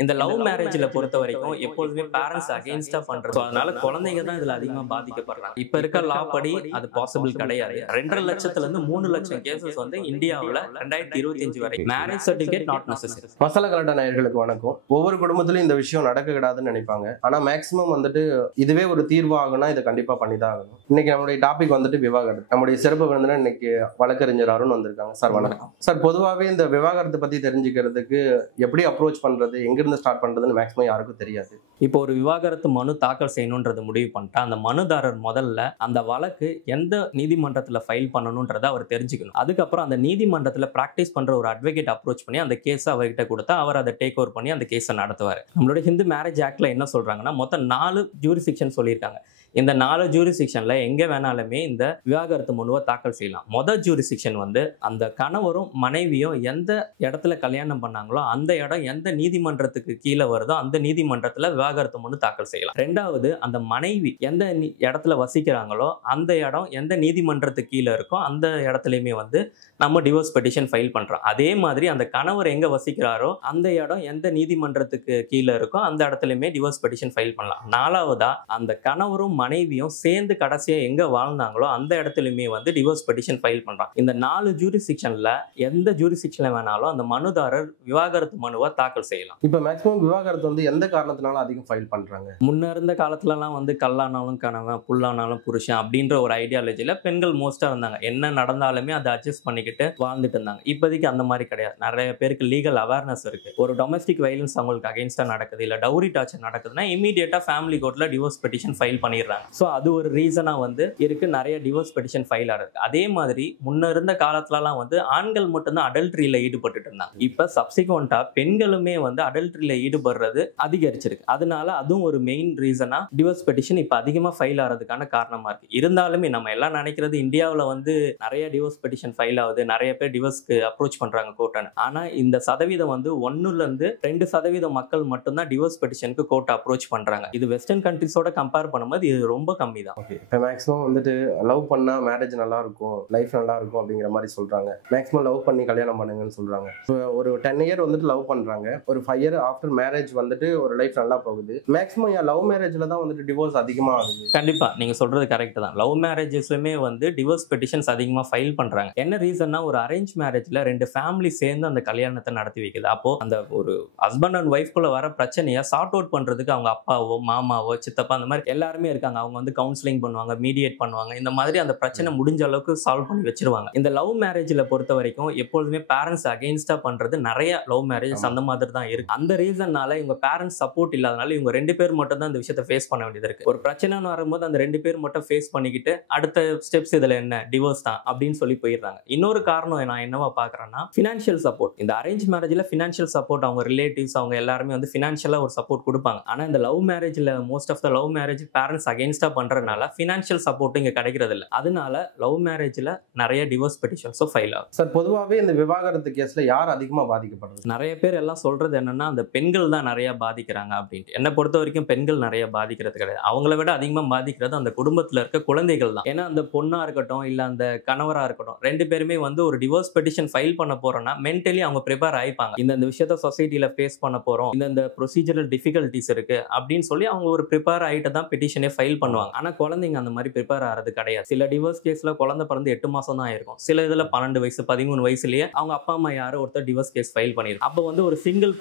இந்த லவ் மேரேஜ்ல பொறுத்த வரைக்கும் எப்பொழுதுமே பேரண்ட்ஸ் அகைன்ஸ்டா பண்றது. அதனால குழந்தைங்க தான் இதுல அதிகமா பாதிக்கப்படுறாங்க. இப்ப இருக்க லா படி அது பாசிபிள் கிடையாது. 2.5 லட்சத்துல இருந்து 3 லட்சம் கேசஸ் வந்து இந்தியாவுல 2025 வரை marriage certificate not necessary. Masala கலாட்டா நேயர்களுக்கு வணக்கம். ஒவ்வொரு குடும்பத்திலும் இந்த விஷயம் நடக்கக்கூடாதுன்னு நினைப்பாங்க. ஆனா மேக்சிமம் வந்துட்டு இதுவே ஒரு தீர்வு ஆகும்னா இதை கண்டிப்பா பண்ணிதான் ஆகணும். இன்னைக்கு நம்மளுடைய டாபிக் வந்துட்டு விவாகரத்து. நம்முடைய சிறப்பு விருந்தினர் இன்னைக்கு வழக்கறிஞர் அருண் வந்திருக்காங்க. சார் வணக்கம். சார், பொதுவாகவே இந்த விவாகரத்து பத்தி தெரிஞ்சுக்கிறதுக்கு எப்படி அப்ரோச் பண்றது, எங்கிருந்து ஸ்டார்ட் பண்றதுன்னு மேக்ஸிமம் யாருக்கும் தெரியாது. இப்போ ஒரு விவாகரத்து மனு தாக்கல் செய்யணும்ன்றது முடிவு பண்ணிட்டா அந்த மனுதாரர் முதல்ல அந்த வழக்கு எந்த நீதிமன்றத்துல ஃபைல் பண்ணணும்ன்றதை அவர் தெரிஞ்சுக்கணும். அதுக்கப்புறம் அந்த நீதிமன்றத்துல பிராக்டிஸ் பண்ற ஒரு அட்வொகேட் அப்ரோச் பண்ணி அந்த கேஸை அவர்கிட்ட கொடுத்தா அவர் அதை டேக் ஓவர் பண்ணி அந்த கேஸை நடத்துவார். நம்மளோட ஹிந்து மேரேஜ் ஆக்ட்ல என்ன சொல்றாங்கன்னா, மொத்தம் 4 ஜூரிஸ்டிக்ஷன் சொல்லியிருக்காங்க. இந்த 4 ஜூரிஸ்டிக்ஷன்ல எங்க வேணாலுமே இந்த விவாகரத்து மனுவை தாக்கல் செய்யலாம். மொதல் ஜூரிஸ்டிக்ஷன் வந்து அந்த கணவரும் மனைவியும் எந்த இடத்துல கல்யாணம் பண்ணாங்களோ அந்த இடம் எந்த நீதிமன்றத்துக்கு கீழே வருதோ அந்த நீதிமன்றத்துல விவாகரத்து மனு தாக்கல் செய்யலாம். 2வது, அந்த மனைவி எந்த இடத்துல வசிக்கிறாங்களோ அந்த இடம் எந்த நீதிமன்றத்துக்கு கீழே இருக்கோ அந்த இடத்துலயுமே வந்து நம்ம டிவோர்ஸ் பெட்டிஷன் ஃபைல் பண்றோம். அதே மாதிரி அந்த கணவர் எங்க வசிக்கிறாரோ அந்த இடம் எந்த நீதிமன்றத்துக்கு கீழே இருக்கோ அந்த இடத்துலயுமே டிவோர்ஸ் பெட்டிஷன் ஃபைல் பண்ணலாம். 4வதா, அந்த கணவரும் மனைவியும் சேர்ந்து கடைசியா எங்க வாழ்ந்தாங்களோ அந்த இடத்துலயுமே வந்து டிவோர்ஸ் பெட்டிஷன் ஃபைல் பண்றான். இந்த 4 ஜூரிஸ்டிக்ஷன்ல எந்த ஜூரிஸ்டிக்ஷன்ல வேணாலும் அந்த மனுதாரர் விவாகரத்து மனுவை தாக்கல் செய்யலாம். இப்ப மேக்ஸிமம் விவாகரத்து வந்து எந்த காரணத்தினால அதிகம் ஃபைல் பண்றாங்க? முன்ன இருந்த காலத்துலலாம் வந்து கல்லானாலும் கணவன் புல்லானாலும் புருஷன் அப்படின்ற ஒரு ஐடியாலஜில பெண்கள் மோஸ்டா இருந்தாங்க. என்ன நடந்தாலுமே அதை அட்ஜஸ்ட் பண்ணிக்கிட்டு வாழ்ந்துட்டு இருந்தாங்க. இப்போதைக்கு அந்த மாதிரி கிடையாது. நிறைய பேருக்கு லீகல் அவேர்னஸ் இருக்கு. ஒரு டொமஸ்டிக் வயலன்ஸ் அவங்களுக்கு அகைன்ஸ்டா நடக்குது, இல்ல டவுரி டார்ச்சர் நடக்குதுன்னா இமீடியட்டா ஃபேமிலி கோர்ட்ல டிவோர்ஸ் பெட்டிஷன் ஃபைல் பண்ணிடுறாங்க. ஸோ அது ஒரு ரீசனா வந்து இருக்கு. நிறைய டிவோர்ஸ் பெட்டிஷன் ஃபைல் ஆகுது. அதே மாதிரி முன்ன இருந்த காலத்துலலாம் வந்து ஆண்கள் மட்டும்தான் அடல்ட்ரியில ஈடுபட்டு இருந்தாங்க. இப்ப சப்சிக்வெண்டா பெண்களுமே வந்து அடல்ட்ரியில ஈடுபடுறது அதிகரிச்சிருக்கு. அதனால அதுவும் ஒரு மெயின் ரீசனா டிவோர்ஸ் பெட்டிஷன் இப்ப அதிகமா ஃபைல் ஆகிறதுக்கான காரணமா இருக்கு. இருந்தாலுமே நம்ம எல்லாம் நினைக்கிறது இந்தியாவில் வந்து நிறைய டிவோர்ஸ் பெட்டிஷன் ஃபைல் ஆகுது, நிறைய பேர் டிவோர்ஸ்க்கு அப்ரோச் பண்றாங்க கோர்ட்னு. ஆனா இந்த சதவீதம் வந்து 1ல இருந்து 2% மக்கள் மட்டும்தான் டிவோர்ஸ் பெட்டிஷனுக்கு கோர்ட் அப்ரோச் பண்றாங்க. இது வெஸ்டர்ன் கண்ட்ரிஸோட கம்பேர் பண்ணும்போது இது ரொம்ப கம்மி தான். ஓகே, இப்போ மேக்ஸிமம் வந்துட்டு லவ் பண்ணா மேரேஜ் நல்லா இருக்கும், லைஃப் நல்லா இருக்கும் அப்படிங்கிற மாதிரி சொல்றாங்க. மேக்ஸிமம் லவ் பண்ணி கல்யாணம் பண்ணுங்கன்னு சொல்றாங்க. ஸோ ஒரு 10 இயர் வந்துட்டு லவ் பண்றாங்க, ஒரு 5 இயர் ஆஃப்டர் மேரேஜ் வந்துட்டு ஒரு லைஃப் நல்லா போகுது. மேக்ஸிமம் என் லவ் மேரேஜ்ல தான் வந்துட்டு டிவோர்ஸ் அதிகமா ஆகுது. கண்டிப்பா நீங்க சொல்றது கரெக்ட் தான். லவ் மேரேஜஸ்லுமே வந்து டிவோர்ஸ் பெட்டிஷன்ஸ் அதிகமா ஃபைல் பண்றாங்க. என்ன ரீசன்னா, ஒரு அரேஞ்ச் மேரேஜ்ல 2 ஃபேமிலி சேர்ந்து அந்த கல்யாணத்தை நடத்தி வைக்குது. அப்போ அந்த ஒரு ஹஸ்பண்ட் அண்ட் ஒய்ஃப்குள்ள வர பிரச்சனையை சார்ட் அவுட் பண்றதுக்கு அவங்க அப்பாவோ மாமாவோ சித்தப்பா அந்த மாதிரி எல்லாருமே இருக்காங்க. அவங்க வந்து கவுன்சிலிங் பண்ணுவாங்க, மீடியேட் பண்ணுவாங்க. இந்த மாதிரி அந்த பிரச்சனை முடிஞ்ச அளவுக்கு சால்வ் பண்ணி வச்சிருவாங்க. இந்த லவ் மேரேஜ்ல பொறுத்த வரைக்கும் எப்பொழுதுமே பேரண்ட்ஸ் அகைன்ஸ்டா பண்றது நிறைய லவ் மேரேஜஸ் அந்த மாதிரி தான் இருக்கு. அந்த ரீசன்னால இவங்க பேரண்ட்ஸ் சப்போர்ட் இல்லாதனால இவங்க 2 பேர் மட்டும் தான் இந்த விஷயத்தை ஃபேஸ் பண்ண வேண்டியது இருக்கு. ஒரு பிரச்சனைன்னு வரும்போது அந்த 2 பேர் மட்டும் ஃபேஸ் பண்ணிக்கிட்டு அடுத்த ஸ்டெப்ஸ் இதுல என்ன, டிவோர்ஸ் தான் அப்படின்னு சொல்லி போயிடுறாங்க. இன்னொரு காரணம் நான் என்னவா பாக்குறேன்னா, ஃபினான்ஷியல் சப்போர்ட். இந்த அரேஞ்ச் மேரேஜ்ல ஃபினான்ஷியல் சப்போர்ட் அவங்க ரிலேட்டிவ்ஸ் அவங்க எல்லாருமே வந்து ஃபினான்ஷியலா ஒரு சப்போர்ட் கொடுப்பாங்க. ஆனா இந்த லவ் மேரேஜ்ல most of the love marriage parents அகைன்ஸ்டா பண்றதுனால ஃபினான்ஷியல் சப்போர்ட் இங்க கிடைக்கிறது இல்ல. அதனால லவ் மேரேஜ்ல நிறைய டிவோர்ஸ் பெட்டிஷன்ஸோ ஃபைல் ஆகும். சார், பொதுவாகவே இந்த விவாகரத்து கேஸ்ல யார் அதிகமா பாதிக்கப்படுறது? நிறைய பேர் எல்லாம் சொல்றது என்னன்னா, அந்த பெண்கள் தான் நிறைய பாதிக்கிறாங்க அப்படின்ட்டு. என்னை பொறுத்த வரைக்கும் பெண்கள் நிறைய பாதிக்கிறது கிடையாது. அவங்கள விட அதிகமா பாதிக்கிறது அந்த குடும்பத்துல இருக்க குழந்தைகள் தான். ஏன்னா அந்த பொண்ணா இருக்கட்டும் இல்ல அந்த கணவரா இருக்கட்டும் 2 பேருமே வந்து ஒரு டிவோர்ஸ் பெட்டிஷன் ஃபைல் பண்ண போறோம்னா மென்டலி அவங்க ப்ரிப்பேர் ஆயிப்பாங்க. இந்த விஷயத்த சொசைட்டில ஃபேஸ் பண்ண போறோம், இந்த ப்ரொசீஜரல் டிஃபிகல்டிஸ் இருக்கு அப்படின்னு சொல்லி அவங்க ஒரு ப்ரிப்பேர் ஆயிட்டு தான் பெட்டிஷனே ஃபைல் பண்ணுவாங்க. ஆனா குழந்தைங்க அந்த மாதிரி ப்ரிப்பேர் ஆகிறது கிடையாது. சில டிவோர்ஸ் கேஸ்ல குழந்தை பிறந்து 8 மாசம் தான் இருக்கும். சில இதுல 12 வயசு 13 வயசுலயே அவங்க அப்பா அம்மா யாரோ ஒருத்தர் டிவோர்ஸ் கேஸ் ஃபைல் பண்ணிருக்கும். அப்போ வந்து ஒரு சிங்கிள்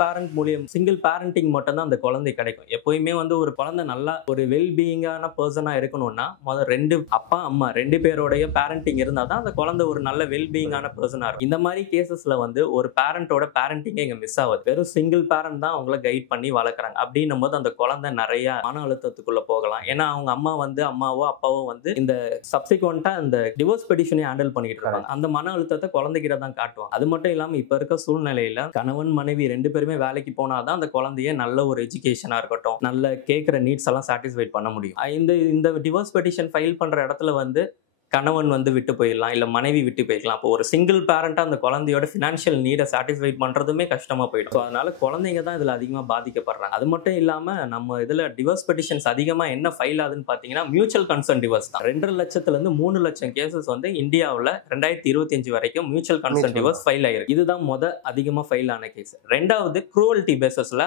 பேரண்டிங் மட்டும் தான் அந்த குழந்தை கிடைக்கும். எப்பயுமே வந்து ஒரு குழந்தை நல்லா ஒரு வெல் பீயிங்கான பர்சனா இருக்கணும்னா முதல் 2 அப்பா அம்மா 2 பேரோடைய பேரண்டிங் இருந்தா தான் அந்த குழந்தை ஒரு நல்ல வெல் பீயிங்கான பர்சனா இருக்கும். இந்த மாதிரி கேசஸ்ல வந்து ஒரு பேரண்டோட பேரண்டிங்கே இங்க மிஸ் ஆகுது. வெறும் சிங்கிள் பேரண்ட் தான் அவங்கள கைட் பண்ணி வளர்க்குறாங்க. அப்படின்னும் போது அந்த குழந்தை நிறைய மன அழுத்தத்துக்குள்ள போகலாம். ஏன்னா அவங்க அம்மா வந்து அம்மாவோ அப்பாவோ வந்து இந்த சப்சிக்வெண்டா இந்த டிவோர்ஸ் பெட்டிஷனை ஹேண்டில் பண்ணிட்டு இருப்பாங்க. அந்த மன அழுத்தத்தை குழந்தைகிட்ட தான் காட்டுவாங்க. அது மட்டும் இல்லாம இப்ப இருக்க சூழ்நிலையில கணவன் மனைவி 2 பேருமே வேலைக்கு போனாதான் அந்த குழந்தைய நல்ல ஒரு எஜுகேஷனா இருக்கட்டும், நல்ல கேட்கிற நீட்ஸ் எல்லாம் சாட்டிஸ்ஃபை பண்ண முடியும். இந்த டிவோர்ஸ் பெட்டிஷன் ஃபைல் பண்ற இடத்துல வந்து கணவன் வந்து விட்டு போயிடலாம், இல்லை மனைவி விட்டு போயிடலாம். அப்போ ஒரு சிங்கிள் பேரண்டாக அந்த குழந்தையோட ஃபினான்ஷியல் நீடை சாட்டிஸ்ஃபை பண்ணுறதுமே கஷ்டமாக போயிடும். ஸோ அதனால குழந்தைங்க தான் இதில் அதிகமாக பாதிக்கப்படுறாங்க. அது மட்டும் இல்லாமல் நம்ம இதில் டிவோர்ஸ் பெட்டிஷன்ஸ் அதிகமாக என்ன ஃபைல் ஆகுதுன்னு பார்த்தீங்கன்னா மியூச்சுவல் கன்சர்ன் டிவோர்ஸ் தான். 2.5 லட்சத்துலேருந்து 3 லட்சம் கேசஸ் வந்து இந்தியாவில் 2025 வரைக்கும் மியூச்சுவல் கன்சர்ன் டிவோர்ஸ் ஃபைல் ஆயிருக்கு. இதுதான் அதிகமாக ஃபைல் ஆன கேஸ். ரெண்டாவது குரூவல்டி பேசஸ்ல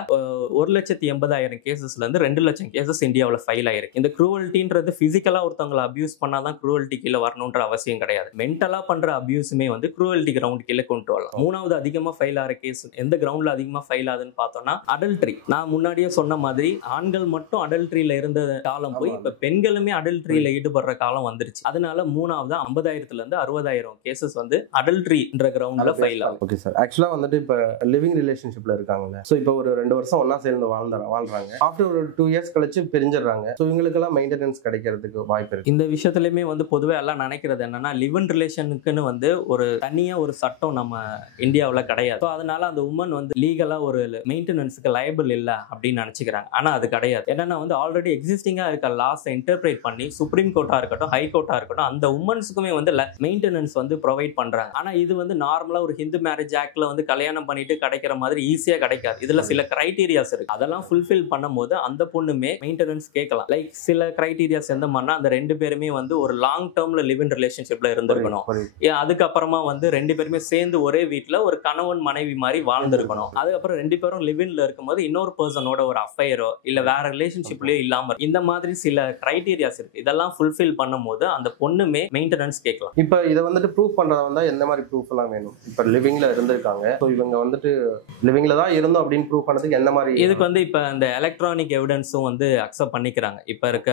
1,80,000 கேசஸ்லேருந்து 2 லட்சம் கேசஸ் இந்தியாவில் ஃபைல் ஆயிருக்கு. இந்த குரூவல்டின்றது ஃபிசிக்கலாக ஒருத்தவங்களை அபியூஸ் பண்ணாதான் குரூவல்டி கீழே வரணுன்ற அவசியம் கிடையாது. மென்டலாக பண்ற அபியூஸுமே வந்து குரூவல்டி கிரவுண்ட் கீழே கொண்டு வரலாம். மூணாவது அதிகமாக ஃபைல் ஆகிற கேஸ் எந்த கிரவுண்ட்ல அதிகமாக ஃபைல் ஆகுதுன்னு பார்த்தோம்னா அடல்ட்ரி. நான் முன்னாடியே சொன்ன மாதிரி ஆண்கள் மட்டும் அடல்ட்ரியில இருந்த காலம் போய் இப்ப பெண்களுமே அடல்ட்ரியில ஈடுபடுற காலம் வந்துருச்சு. அதனால மூணாவது 50,000 60,000 கேசஸ் வந்து அடல்ட்ரின்ற கிரவுண்ட்ல ஃபைல் ஆகும். Okay sir. ஆக்சுவலா வந்துட்டு இப்ப லிவிங் ரிலேஷன்ஷிப்ல இருக்காங்கல்ல, ஸோ இப்போ ஒரு 2 வருஷம் ஒன்னா சேர்ந்து வாழ்றாங்க. ஆஃப்டர் ஒரு 2 இயர்ஸ் கழிச்சு பிரிஞ்சிடறாங்க. ஸோ இவங்களுக்கெல்லாம் மெயின்டெனன்ஸ் கிடைக்கிறதுக்கு வாய்ப்பு இருக்கு. இந்த விஷயத்துலயுமே வந்து பொதுவாக எல்லாம் நினைக்கிறது என்னன்னா லிவ் இன் ரிலேஷனுக்குன்னு வந்து ஒரு தனியா ஒரு சட்டம் நம்ம இந்தியாவில் கிடையாது. ஸோ அதனால அந்த உமன் வந்து லீகலா ஒரு மெயின்டெனன்ஸுக்கு லயபிள் இல்லை அப்படின்னு நினைச்சுக்கிறாங்க. ஆனா அது கிடையாது. என்னன்னா வந்து ஆல்ரெடி எக்ஸிஸ்டிங்கா இருக்க லாஸை இன்டர்பிரேட் பண்ணி சுப்ரீம் கோர்ட்டா இருக்கட்டும், ஹை கோர்ட்டா இருக்கட்டும், அந்த உமன்ஸுக்குமே வந்து மெயின்டெனன்ஸ் வந்து ப்ரொவைட் பண்றாங்க. ஆனா இது வந்து நார்மலா ஒரு ஹிந்து மேரேஜ் ஆக்ட்ல வந்து கல்யாணம் பண்ணிட்டு கிடைக்கிற மாதிரி ஈஸியா கிடைக்காது. இதுல சில கிரைட்டீரியாஸ் இருக்கு. அதெல்லாம் ஃபுல்ஃபில் பண்ணும்போது அந்த பொண்ணுமே மெயின்டெனன்ஸ் கேட்கலாம். லைக் சில கிரைட்டீரியாஸ் எந்த மாதிரினா அந்த 2 பேருமே வந்து ஒரு லாங் டேர்ம்ல லிவ் இன் ரிலேஷன்ஷிப்ல இருந்திருக்கணும். அதுக்கப்புறமா வந்து 2 பேருமே சேர்ந்து ஒரே வீட்டுல ஒரு கணவன் மனைவி மாதிரி வாழ்ந்திருக்கணும். அதுக்கப்புறம் 2 பேரும் லிவ் இன்ல இருக்கும்போது இன்னொரு பர்சனோட ஒரு அஃபையரோ இல்ல வேற ரிலேஷன்ஷிப்லயோ இல்லாம இந்த மாதிரி சில கிரைட்டீரியாஸ் இருக்கு. இதெல்லாம் ஃபுல்ஃபில் பண்ணும்போது அந்த பொண்ணுமே மெயின்டெனன்ஸ் கேட்கலாம். இப்போ இதை வந்துட்டு ப்ரூவ் பண்றதா வந்தா எந்த மாதிரி ப்ரூஃப் எல்லாம் வேணும்? இப்போ லிவிங்ல இருந்திருக்காங்க, ஸோ இவங்க வந்துட்டு லிவிங்ல தான் இருந்தோம் அப்படின்னு ப்ரூவ் பண்ணதுக்கு எந்த மாதிரி? இதுக்கு வந்து இப்ப இந்த எலக்ட்ரானிக் எவிடன்ஸும் வந்து அக்செப்ட் பண்ணிக்கிறாங்க. இப்ப இருக்க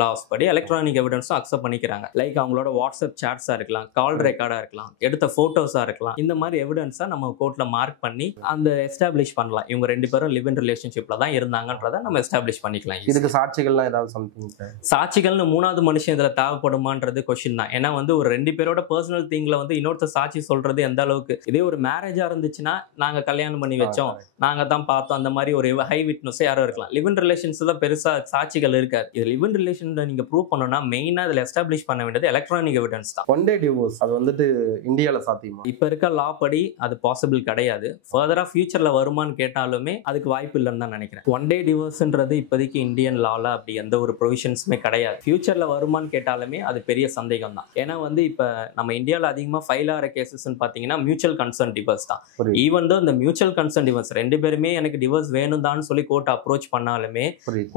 லாஸ் படி எலக்ட்ரானிக் எவிடன்ஸும் அக்செப்ட் பண்ணிக்கிறாங்க. லைக் அவங்களோட வாட்ஸ்அப் சாட்ஸா இருக்கலாம், கால் ரெக்கார்டா இருக்கலாம், எடுத்த போட்டோஸா இருக்கலாம். இந்த மாதிரி எவிடன்ஸா நம்ம கோர்ட்ல மார்க் பண்ணி அந்த எஸ்டாப்ளிஷ் பண்ணலாம். இவங்க 2 பேரும் லிவ் இன் ரிலேஷன்ஷிப்ல தான் இருந்தாங்கன்றத நம்ம எஸ்டாப்ளிஷ் பண்ணிக்கலாம். இதுக்கு சாட்சிகள்லாம் ஏதாவது சம்திங்? சாட்சிகள்னு 3வது மனுஷன் இதுல தேவைப்படுமான்றது கொஸ்டின் தான். ஏன்னா வந்து ஒரு 2 பேரோட பர்சனல் திங்ல வந்து இன்னொருத்த சாட்சி சொல்றது எந்த அளவுக்கு? இதே ஒரு மேரேஜா இருந்துச்சுன்னா நாங்க கல்யாணம் பண்ணி வச்சோம், நாங்க தான் பார்த்தோம், அந்த மாதிரி ஒரு ஹை விட்னஸ் யாரும் இருக்கலாம். லிவ் இன் ரிலேஷன்ஸ் தான் பெருசா சாட்சிகள் இருக்காது. இது லிவ் இன் ரிலேஷன் நீங்க ப்ரூவ் பண்ணனும்னா மெயினா இதுல எஸ்டாப்ளிஷ் பண்ண வேண்டியது எலக்ட்ரானிக் எவிடன்ஸ் தான். ஒன் டே டிவோர்ஸ் அது வந்துட்டு இந்தியால சாத்தியமா? இப்ப இருக்க லா படி அது பாசிபிள் கிடையாது. ஃபர்தரா ஃபியூச்சர்ல வருமான்னு கேட்டாலுமே அதுக்கு வாய்ப்பு இல்லைன்னு தான் நினைக்கிறேன். ஒன் டே டிவோர்ஸ்ன்றது இப்போதைக்கு இந்தியன் லால அப்படி எந்த ஒரு ப்ரொவிஷன்ஸுமே கிடையாது. ஃபியூச்சர்ல வருமான்னு கேட்டாலுமே அது பெரிய சந்தேகம் தான். ஏன்னா வந்து இப்ப நம்ம இந்தியாவில் அதிகமா ஃபைல் ஆகிற கேசஸ்ன்னு பாத்தீங்கன்னா மியூச்சுவல் கன்சர்ன் டிவோர்ஸ் தான். ஈவன் தோ இந்த மியூச்சுவல் கன்சர்ன் டிவோர்ஸ் 2 பேருமே எனக்கு டிவோர்ஸ் வேணும் தான் சொல்லி கோர்ட் அப்ரோச் பண்ணாலுமே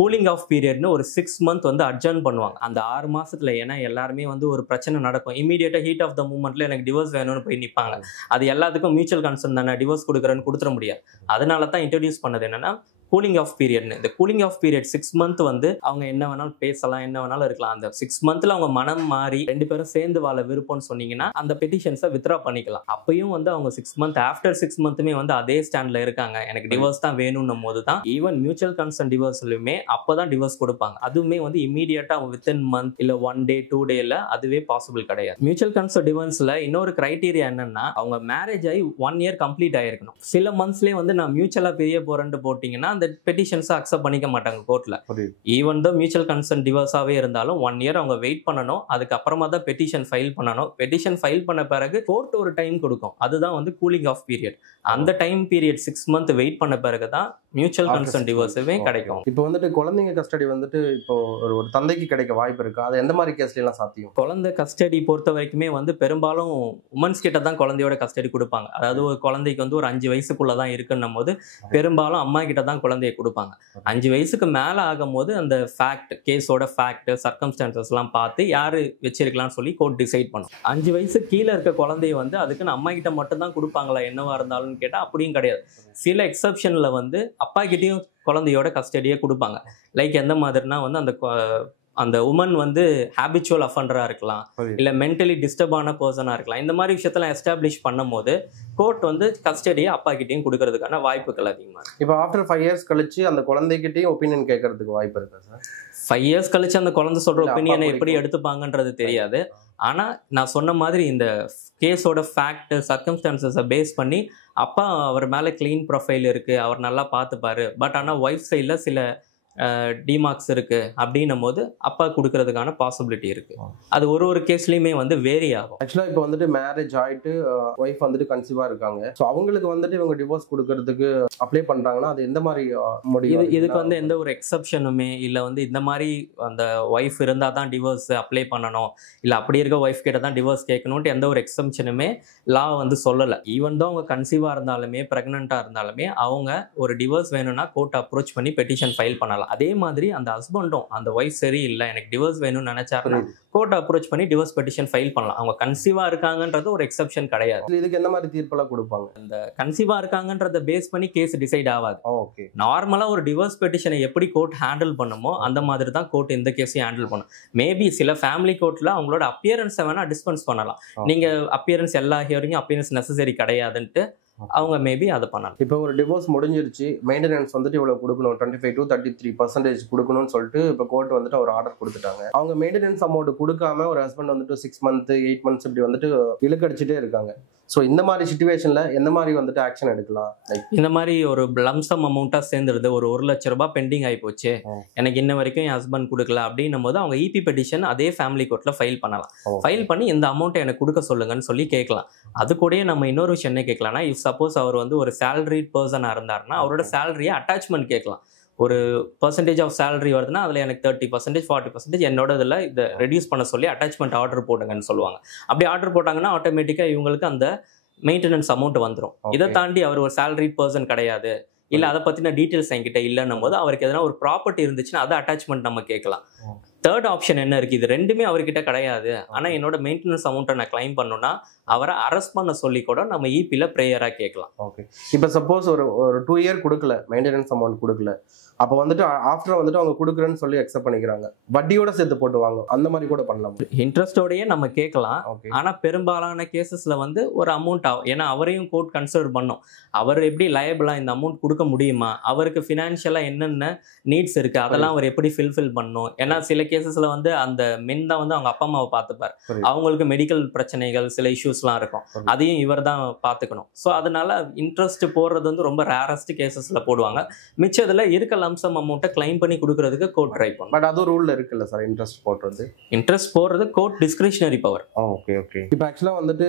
கூலிங் ஆஃப் பீரியட்னு ஒரு 6 மந்த் வந்து அட்ஜர்ன் பண்ணுவாங்க. அந்த 6 மாசத்துல. ஏன்னா எல்லாருமே வந்து ஒரு பிரச்சனை நடக்கும், இமீடியட்டா ஹீட் ஆஃப் த மூமெண்ட்ல எனக்கு டிவோர்ஸ் வேணும்னு போய் நிப்பாங்க. அது எல்லாத்துக்கும் மியூச்சுவல் கன்சர்ன் தானே, டிவோர்ஸ் கொடுக்குறேன்னு கொடுத்துட முடியாது. அதனால தான் இன்ட்ரடியூஸ் பண்ணது என்னன்னா கூலிங் ஆஃப் பீரியட்னு. இந்த கூலிங் ஆஃப் பீரியட் 6 மந்த் வந்து அவங்க என்ன வேணாலும் பேசலாம், என்ன வேணாலும் இருக்கலாம். அந்த 6 மந்த்ல அவங்க மனம் மாறி 2 பேரும் சேர்ந்து வாழ விருப்பம்னு சொன்னீங்கன்னா அந்த பெட்டிஷன்ஸை வித்ரா பண்ணிக்கலாம். அப்பயும் வந்து அவங்க 6 மந்த் ஆஃப்டர் 6 மந்த்துமே வந்து அதே ஸ்டாண்ட்ல இருக்காங்க, எனக்கு டிவோர்ஸ் தான் வேணும்னும் போது தான் ஈவன் மியூச்சுவல் கன்சர்ன் டிவோர்ஸ்லுமே அப்பதான் டிவோர்ஸ் கொடுப்பாங்க. அதுவுமே வந்து இமீடியட்டா வித்தின் மந்த் இல்ல 1 day 2 டேல அதுவே பாசிபிள் கிடையாது. மியூச்சுவல் கன்சர்ன் டிவோர்ஸ்ல இன்னொரு கிரைட்டீரியா என்னன்னா அவங்க மேரேஜ் ஆகி 1 year கம்ப்ளீட் ஆயிருக்கணும். சில மந்த்ஸ்லயே வந்து நான் மியூச்சுவலா பிரிய போறேன்னு போட்டீங்கன்னா அந்த பெட்டிஷன்ஸ் அக்செப்ட் பண்ணிக்க மாட்டாங்க கோர்ட்ல. ஈவன் தோ மியூச்சுவல் கன்சர்ன் டிவோர்ஸாவே இருந்தாலும் 1 year அவங்க வெயிட் பண்ணணும். அதுக்கப்புறமா தான் பெட்டிஷன் ஃபைல் பண்ணணும். பெட்டிஷன் ஃபைல் பண்ண பிறகு கோர்ட் ஒரு டைம் கொடுக்கும், அதுதான் வந்து கூலிங் ஆஃப் பீரியட். அந்த டைம் பீரியட் 6 மந்த் வெயிட் பண்ண பிறகு தான் மியூச்சுவல் கன்சர்ன் டிவோர்ஸுமே கிடைக்கும். இப்போ வந்துட்டு குழந்தைங்க கஸ்டடி வந்துட்டு இப்போ ஒரு தந்தைக்கு கிடைக்க வாய்ப்பு இருக்கு. அது எந்த மாதிரி கேஸ்ல எல்லாம் சாத்தியம்? குழந்தை கஸ்டடி பொறுத்த வரைக்குமே வந்து பெரும்பாலும் உமன்ஸ் கிட்ட தான் குழந்தையோட கஸ்டடி கொடுப்பாங்க. அதாவது ஒரு குழந்தைக்கு வந்து ஒரு 5 வயசுக்குள்ளதான் இருக்குன்னும் போது பெரும்பாலும் அம்மா கிட்ட தான் குழந்தைய கொடுப்பாங்க. 5 வயசுக்கு மேல ஆகும் போது அந்த ஃபேக்ட், கேஸோட ஃபேக்ட், சர்க்கம்ஸ்டான்சஸ் எல்லாம் பார்த்து யாரு வச்சிருக்கலாம்னு சொல்லி கோர்ட் டிசைட் பண்ணும். 5 வயசு கீழே இருக்க குழந்தைய வந்து அதுக்குன்னு அம்மா கிட்ட மட்டும் தான் கொடுப்பாங்களா என்னவா இருந்தாலும் கேட்டா அப்படியும் கிடையாது. சில எக்ஸப்ஷன்ல வந்து அப்பா கிட்டயும் குழந்தையோட கஸ்டடியே கொடுப்பாங்க. லைக் எந்த மாதிரினா வந்து அந்த உமன் வந்து ஹேபிச்சுவல் அஃபண்டரா இருக்கலாம், இல்ல மென்டலி டிஸ்டர்ப் ஆன பர்சனா இருக்கலாம். இந்த மாதிரி விஷயத்தெல்லாம் எஸ்டாப்ளிஷ் பண்ணும் போது கோர்ட் வந்து கஸ்டடியை அப்பா கிட்டையும் கொடுக்கறதுக்கான வாய்ப்புகள் அதிகமா இருக்கு. இப்போ ஆஃப்டர் 5 years கழிச்சு அந்த குழந்தைகிட்டையும் ஒப்பீனியன் கேட்கறதுக்கு வாய்ப்பு இருக்கா சார்? 5 years கழிச்சு அந்த குழந்தை சொல்ற ஒப்பீனியனை எப்படி எடுத்துப்பாங்கன்றது தெரியாது. ஆனா நான் சொன்ன மாதிரி இந்த கேஸோட ஃபேக்ட், சர்க்கம்ஸ்டான்சஸை பேஸ் பண்ணி அப்பா அவர் மேல கிளீன் ப்ரொஃபைல் இருக்கு, அவர் நல்லா பார்த்துப்பாரு. பட் ஆனா ஒய்ஃப் சைட்ல சில டிமார்க்ஸ் இருக்கு அப்படின்னும் போது அப்பா கொடுக்கறதுக்கான பாசிபிலிட்டி இருக்கு. அது ஒரு கேஸ்லயுமே வந்து வேரி ஆகும். ஆக்சுவலாக இப்போ வந்துட்டு மேரேஜ் ஆகிட்டு ஒய்ஃப் வந்துட்டு கன்சீவாக இருக்காங்க. ஸோ அவங்களுக்கு வந்துட்டு இவங்க டிவோர்ஸ் கொடுக்கறதுக்கு அப்ளை பண்ணுறாங்கன்னா அது எந்த மாதிரி முடியும்? இதுக்கு வந்து எந்த ஒரு எக்ஸப்ஷனுமே இல்லை. வந்து இந்த மாதிரி அந்த ஒய்ஃப் இருந்தால் தான் டிவோர்ஸ் அப்ளை பண்ணணும், இல்லை அப்படி இருக்க ஒய்ஃப் கிட்ட தான் டிவோர்ஸ் கேட்கணுன்ட்டு எந்த ஒரு எக்ஸப்ஷனுமே லா வந்து சொல்லலை. ஈவன் தான் அவங்க கன்சீவாக இருந்தாலுமே ப்ரெக்னெண்ட்டாக இருந்தாலுமே அவங்க ஒரு டிவோர்ஸ் வேணும்னா கோர்ட் அப்ரோச் பண்ணி பெட்டிஷன் ஃபைல் பண்ணலாம். அதே மாதிரி அந்த ஹஸ்பண்டும் அந்த ஒய்ஃப் சரி இல்லை எனக்கு டிவோர்ஸ் வேணும்னு நினைச்சாருன்னா கோர்ட் அப்ரோச் பண்ணி டிவோர்ஸ் பெட்டிஷன் ஃபைல் பண்ணலாம். அவங்க கன்சீவா இருக்காங்கன்றது ஒரு எக்ஸப்ஷன் கிடையாது. இதுக்கு என்ன மாதிரி தீர்ப்பெல்லாம் கொடுப்பாங்க? இந்த கன்சீவா இருக்காங்கன்றத பேஸ் பண்ணி கேஸ் டிசைட் ஆகாது. ஓகே. நார்மலா ஒரு டிவோர்ஸ் பெட்டிஷனை எப்படி கோர்ட் ஹேண்டில் பண்ணுமோ அந்த மாதிரி தான் கோர்ட் இந்த கேஸையும் ஹேண்டில் பண்ணும். மேபி சில ஃபேமிலி கோர்ட்ல அவங்களோட அப்பியரன்ஸை வேணா டிஸ்பென்ஸ் பண்ணலாம். நீங்க அப்பியரன்ஸ் எல்லா ஹியரிங்கும் அப்பியரன்ஸ் நெசசரி கிடையாதுன்ட்டு அவங்க மேபி அதை பண்ணலாம். இப்போ ஒரு டிவோர்ஸ் முடிஞ்சிருச்சு, மெயின்டெனன்ஸ் வந்துட்டு இவ்வளவு கொடுக்கணும், 25 to 33% கொடுக்கணும்னு சொல்லிட்டு இப்போ கோர்ட் வந்துட்டு ஒரு ஆர்டர் கொடுத்துட்டாங்க. அவங்க மெயின்டெனன்ஸ் அமௌண்ட் கொடுக்காம ஒரு ஹஸ்பண்ட் வந்துட்டு 6 months 8 months இப்படி வந்துட்டு இழுக்கடிச்சிட்டே இருக்காங்க. ஸோ இந்த மாதிரி சிச்சுவேஷன்ல எந்த மாதிரி வந்துட்டு ஆக்ஷன் எடுக்கலாம்? இந்த மாதிரி ஒரு லம்சம் அமௌண்ட்டாக சேர்ந்துருது, ஒரு 1 லட்ச ரூபாய் பெண்டிங் ஆகி போச்சு, எனக்கு இன்ன வரைக்கும் என் ஹஸ்பண்ட் கொடுக்கல அப்படின்னும் போது அவங்க இபி பெட்டிஷன் அதே ஃபேமிலி கோர்ட்ல ஃபைல் பண்ணலாம். ஃபைல் பண்ணி இந்த அமௌண்ட்டை எனக்கு கொடுக்க சொல்லுங்கன்னு சொல்லி கேட்கலாம். அது கூடயே நம்ம இன்னொரு விஷயம் என்ன கேட்கலாம்னா, இஃப் சப்போஸ் அவர் வந்து ஒரு சேலரிட் பர்சனாக இருந்தாருன்னா அவரோட சேலரியை அட்டாச்மெண்ட் கேட்கலாம். ஒரு பர்சன்டேஜ் ஆஃப் சேலரி வருதுன்னா அதில் எனக்கு 30% 40% என்னோட இதில் இதை ரெடியூஸ் பண்ண சொல்லி அட்டாச்மெண்ட் ஆர்டர் போடுங்கன்னு சொல்லுவாங்க. அப்படி ஆர்டர் போட்டாங்கன்னா ஆட்டோமேட்டிக்காக இவங்களுக்கு அந்த மெயின்டெனன்ஸ் அமௌண்ட் வந்துடும். இதை தாண்டி அவர் ஒரு சேலரி பர்சன் கிடையாது, இல்லை அதை பற்றின டீட்டெயில்ஸ் என்கிட்ட இல்லைன்னும் போது அவருக்கு எதனா ஒரு ப்ராப்பர்ட்டி இருந்துச்சுன்னா அதை அட்டாச்மெண்ட் நம்ம கேட்கலாம். தேர்ட் ஆப்ஷன் என்ன இருக்குது, இது ரெண்டுமே அவர்கிட்ட கிடையாது ஆனால் என்னோட மெயின்டெனன்ஸ் அமௌண்ட்டை நான் கிளைம் பண்ணணும்னா அவரை அரெஸ்ட் பண்ண சொல்லி கூட நம்ம இபியில் ப்ரேயராக கேட்கலாம். ஓகே. இப்போ சப்போஸ் ஒரு 2 year கொடுக்கல, மெயின்டெனன்ஸ் அமௌண்ட் கொடுக்கல, அப்போ வந்துட்டு ஆஃப்டர் வந்துட்டு அவங்க கொடுக்குறேன்னு சொல்லி அக்செப்ட் பண்ணிக்கிறாங்க, வட்டியோட சேர்த்து போட்டுவாங்க, அந்த மாதிரி கூட பண்ணலாம். இன்ட்ரெஸ்டோடயே நம்ம கேட்கலாம். ஆனால் பெரும்பாலான கேசஸ்ல வந்து ஒரு அமௌண்ட் ஆகும். ஏன்னா அவரையும் கோர்ட் கன்சிடர் பண்ணும். அவர் எப்படி லயபிளா இந்த அமௌண்ட் கொடுக்க முடியுமா, அவருக்கு ஃபினான்ஷியலா என்னென்ன நீட்ஸ் இருக்கு அதெல்லாம் அவர் எப்படி ஃபில்ஃபில் பண்ணும். ஏன்னா சில கேசஸ்ல வந்து அந்த மென் தான் வந்து அவங்க அப்பா அம்மாவை பார்த்துப்பார், அவங்களுக்கு மெடிக்கல் பிரச்சனைகள் சில இஷ்யூஸ்லாம் இருக்கும், அதையும் இவர் தான் பார்த்துக்கணும். ஸோ அதனால இன்ட்ரெஸ்ட் போடுறது வந்து ரொம்ப ரேரஸ்ட் கேசஸ்ல போடுவாங்க. மிச்சத்துல இருக்க லம்சம் அமௌண்ட்டை கிளைம் பண்ணி கொடுக்கறதுக்கு கோர்ட் ட்ரை பண்ணும். பட் அது ரூல்ல இருக்குல்ல சார், இன்ட்ரெஸ்ட் போடுறது court discretionary power. Okay okay. இப்போ ஆக்சுவலாக வந்துட்டு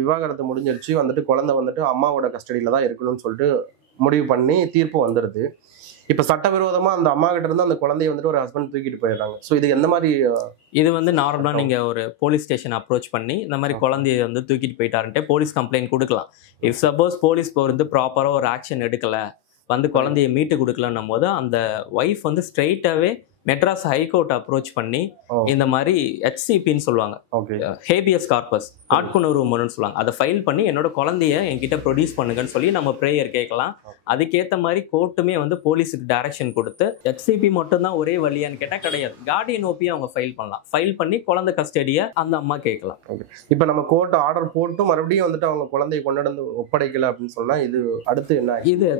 விவாகரத்து முடிஞ்சிருச்சு, வந்துட்டு குழந்தை வந்துட்டு அம்மாவோட கஸ்டடியில தான் இருக்கணும்னு சொல்லிட்டு முடிவு பண்ணி தீர்ப்பு வந்துடுது. இப்போ சட்டவிரோதமா அந்த அம்மா கிட்ட இருந்து அந்த குழந்தைய வந்துட்டு ஒரு ஹஸ்பண்ட் தூக்கிட்டு போயிடுறாங்க. ஸோ இது எந்த மாதிரி? இது வந்து நார்மலாக நீங்கள் ஒரு போலீஸ் ஸ்டேஷன் அப்ரோச் பண்ணி இந்த மாதிரி குழந்தைய வந்து தூக்கிட்டு போயிட்டாருன்ட்டு போலீஸ் கம்ப்ளைண்ட் கொடுக்கலாம். இஃப் சப்போஸ் போலீஸ் வந்து ப்ராப்பராக ஒரு ஆக்ஷன் எடுக்கலை, வந்து குழந்தைய மீட்டு கொடுக்கலன்னும் போது அந்த ஒய்ஃப் வந்து ஸ்ட்ரெயிட்டாகவே மெட்ராஸ் ஹைகோர்ட் அப்ரோச் பண்ணி இந்த மாதிரி HCPன்னு சொல்லுவாங்க, ஹேபியஸ் கார்பஸ், ஆட்கொணர்வு மனுன்னு சொல்லுவாங்க, அதை ஃபைல் பண்ணி என்னோட குழந்தைய என்கிட்ட ப்ரொடியூஸ் பண்ணுங்கன்னு சொல்லி நம்ம ப்ரேயர் கேட்கலாம். அதுக்கேற்ற மாதிரி கோர்ட்டுமே வந்து போலீஸுக்கு டைரக்ஷன் கொடுத்து HCP மட்டும்தான் ஒரே வழியான்னு கேட்டால் கிடையாது, கார்டியன் ஓபியை அவங்க ஃபைல் பண்ணலாம். ஃபைல் பண்ணி குழந்தை கஸ்டடியை அந்த அம்மா கேட்கலாம். இப்போ நம்ம கோர்ட் ஆர்டர் போட்டு மறுபடியும் வந்துட்டு அவங்க குழந்தைய கொண்டாந்து ஒப்படைக்கல அப்படின்னு சொன்னால் இது அடுத்து என்ன? இது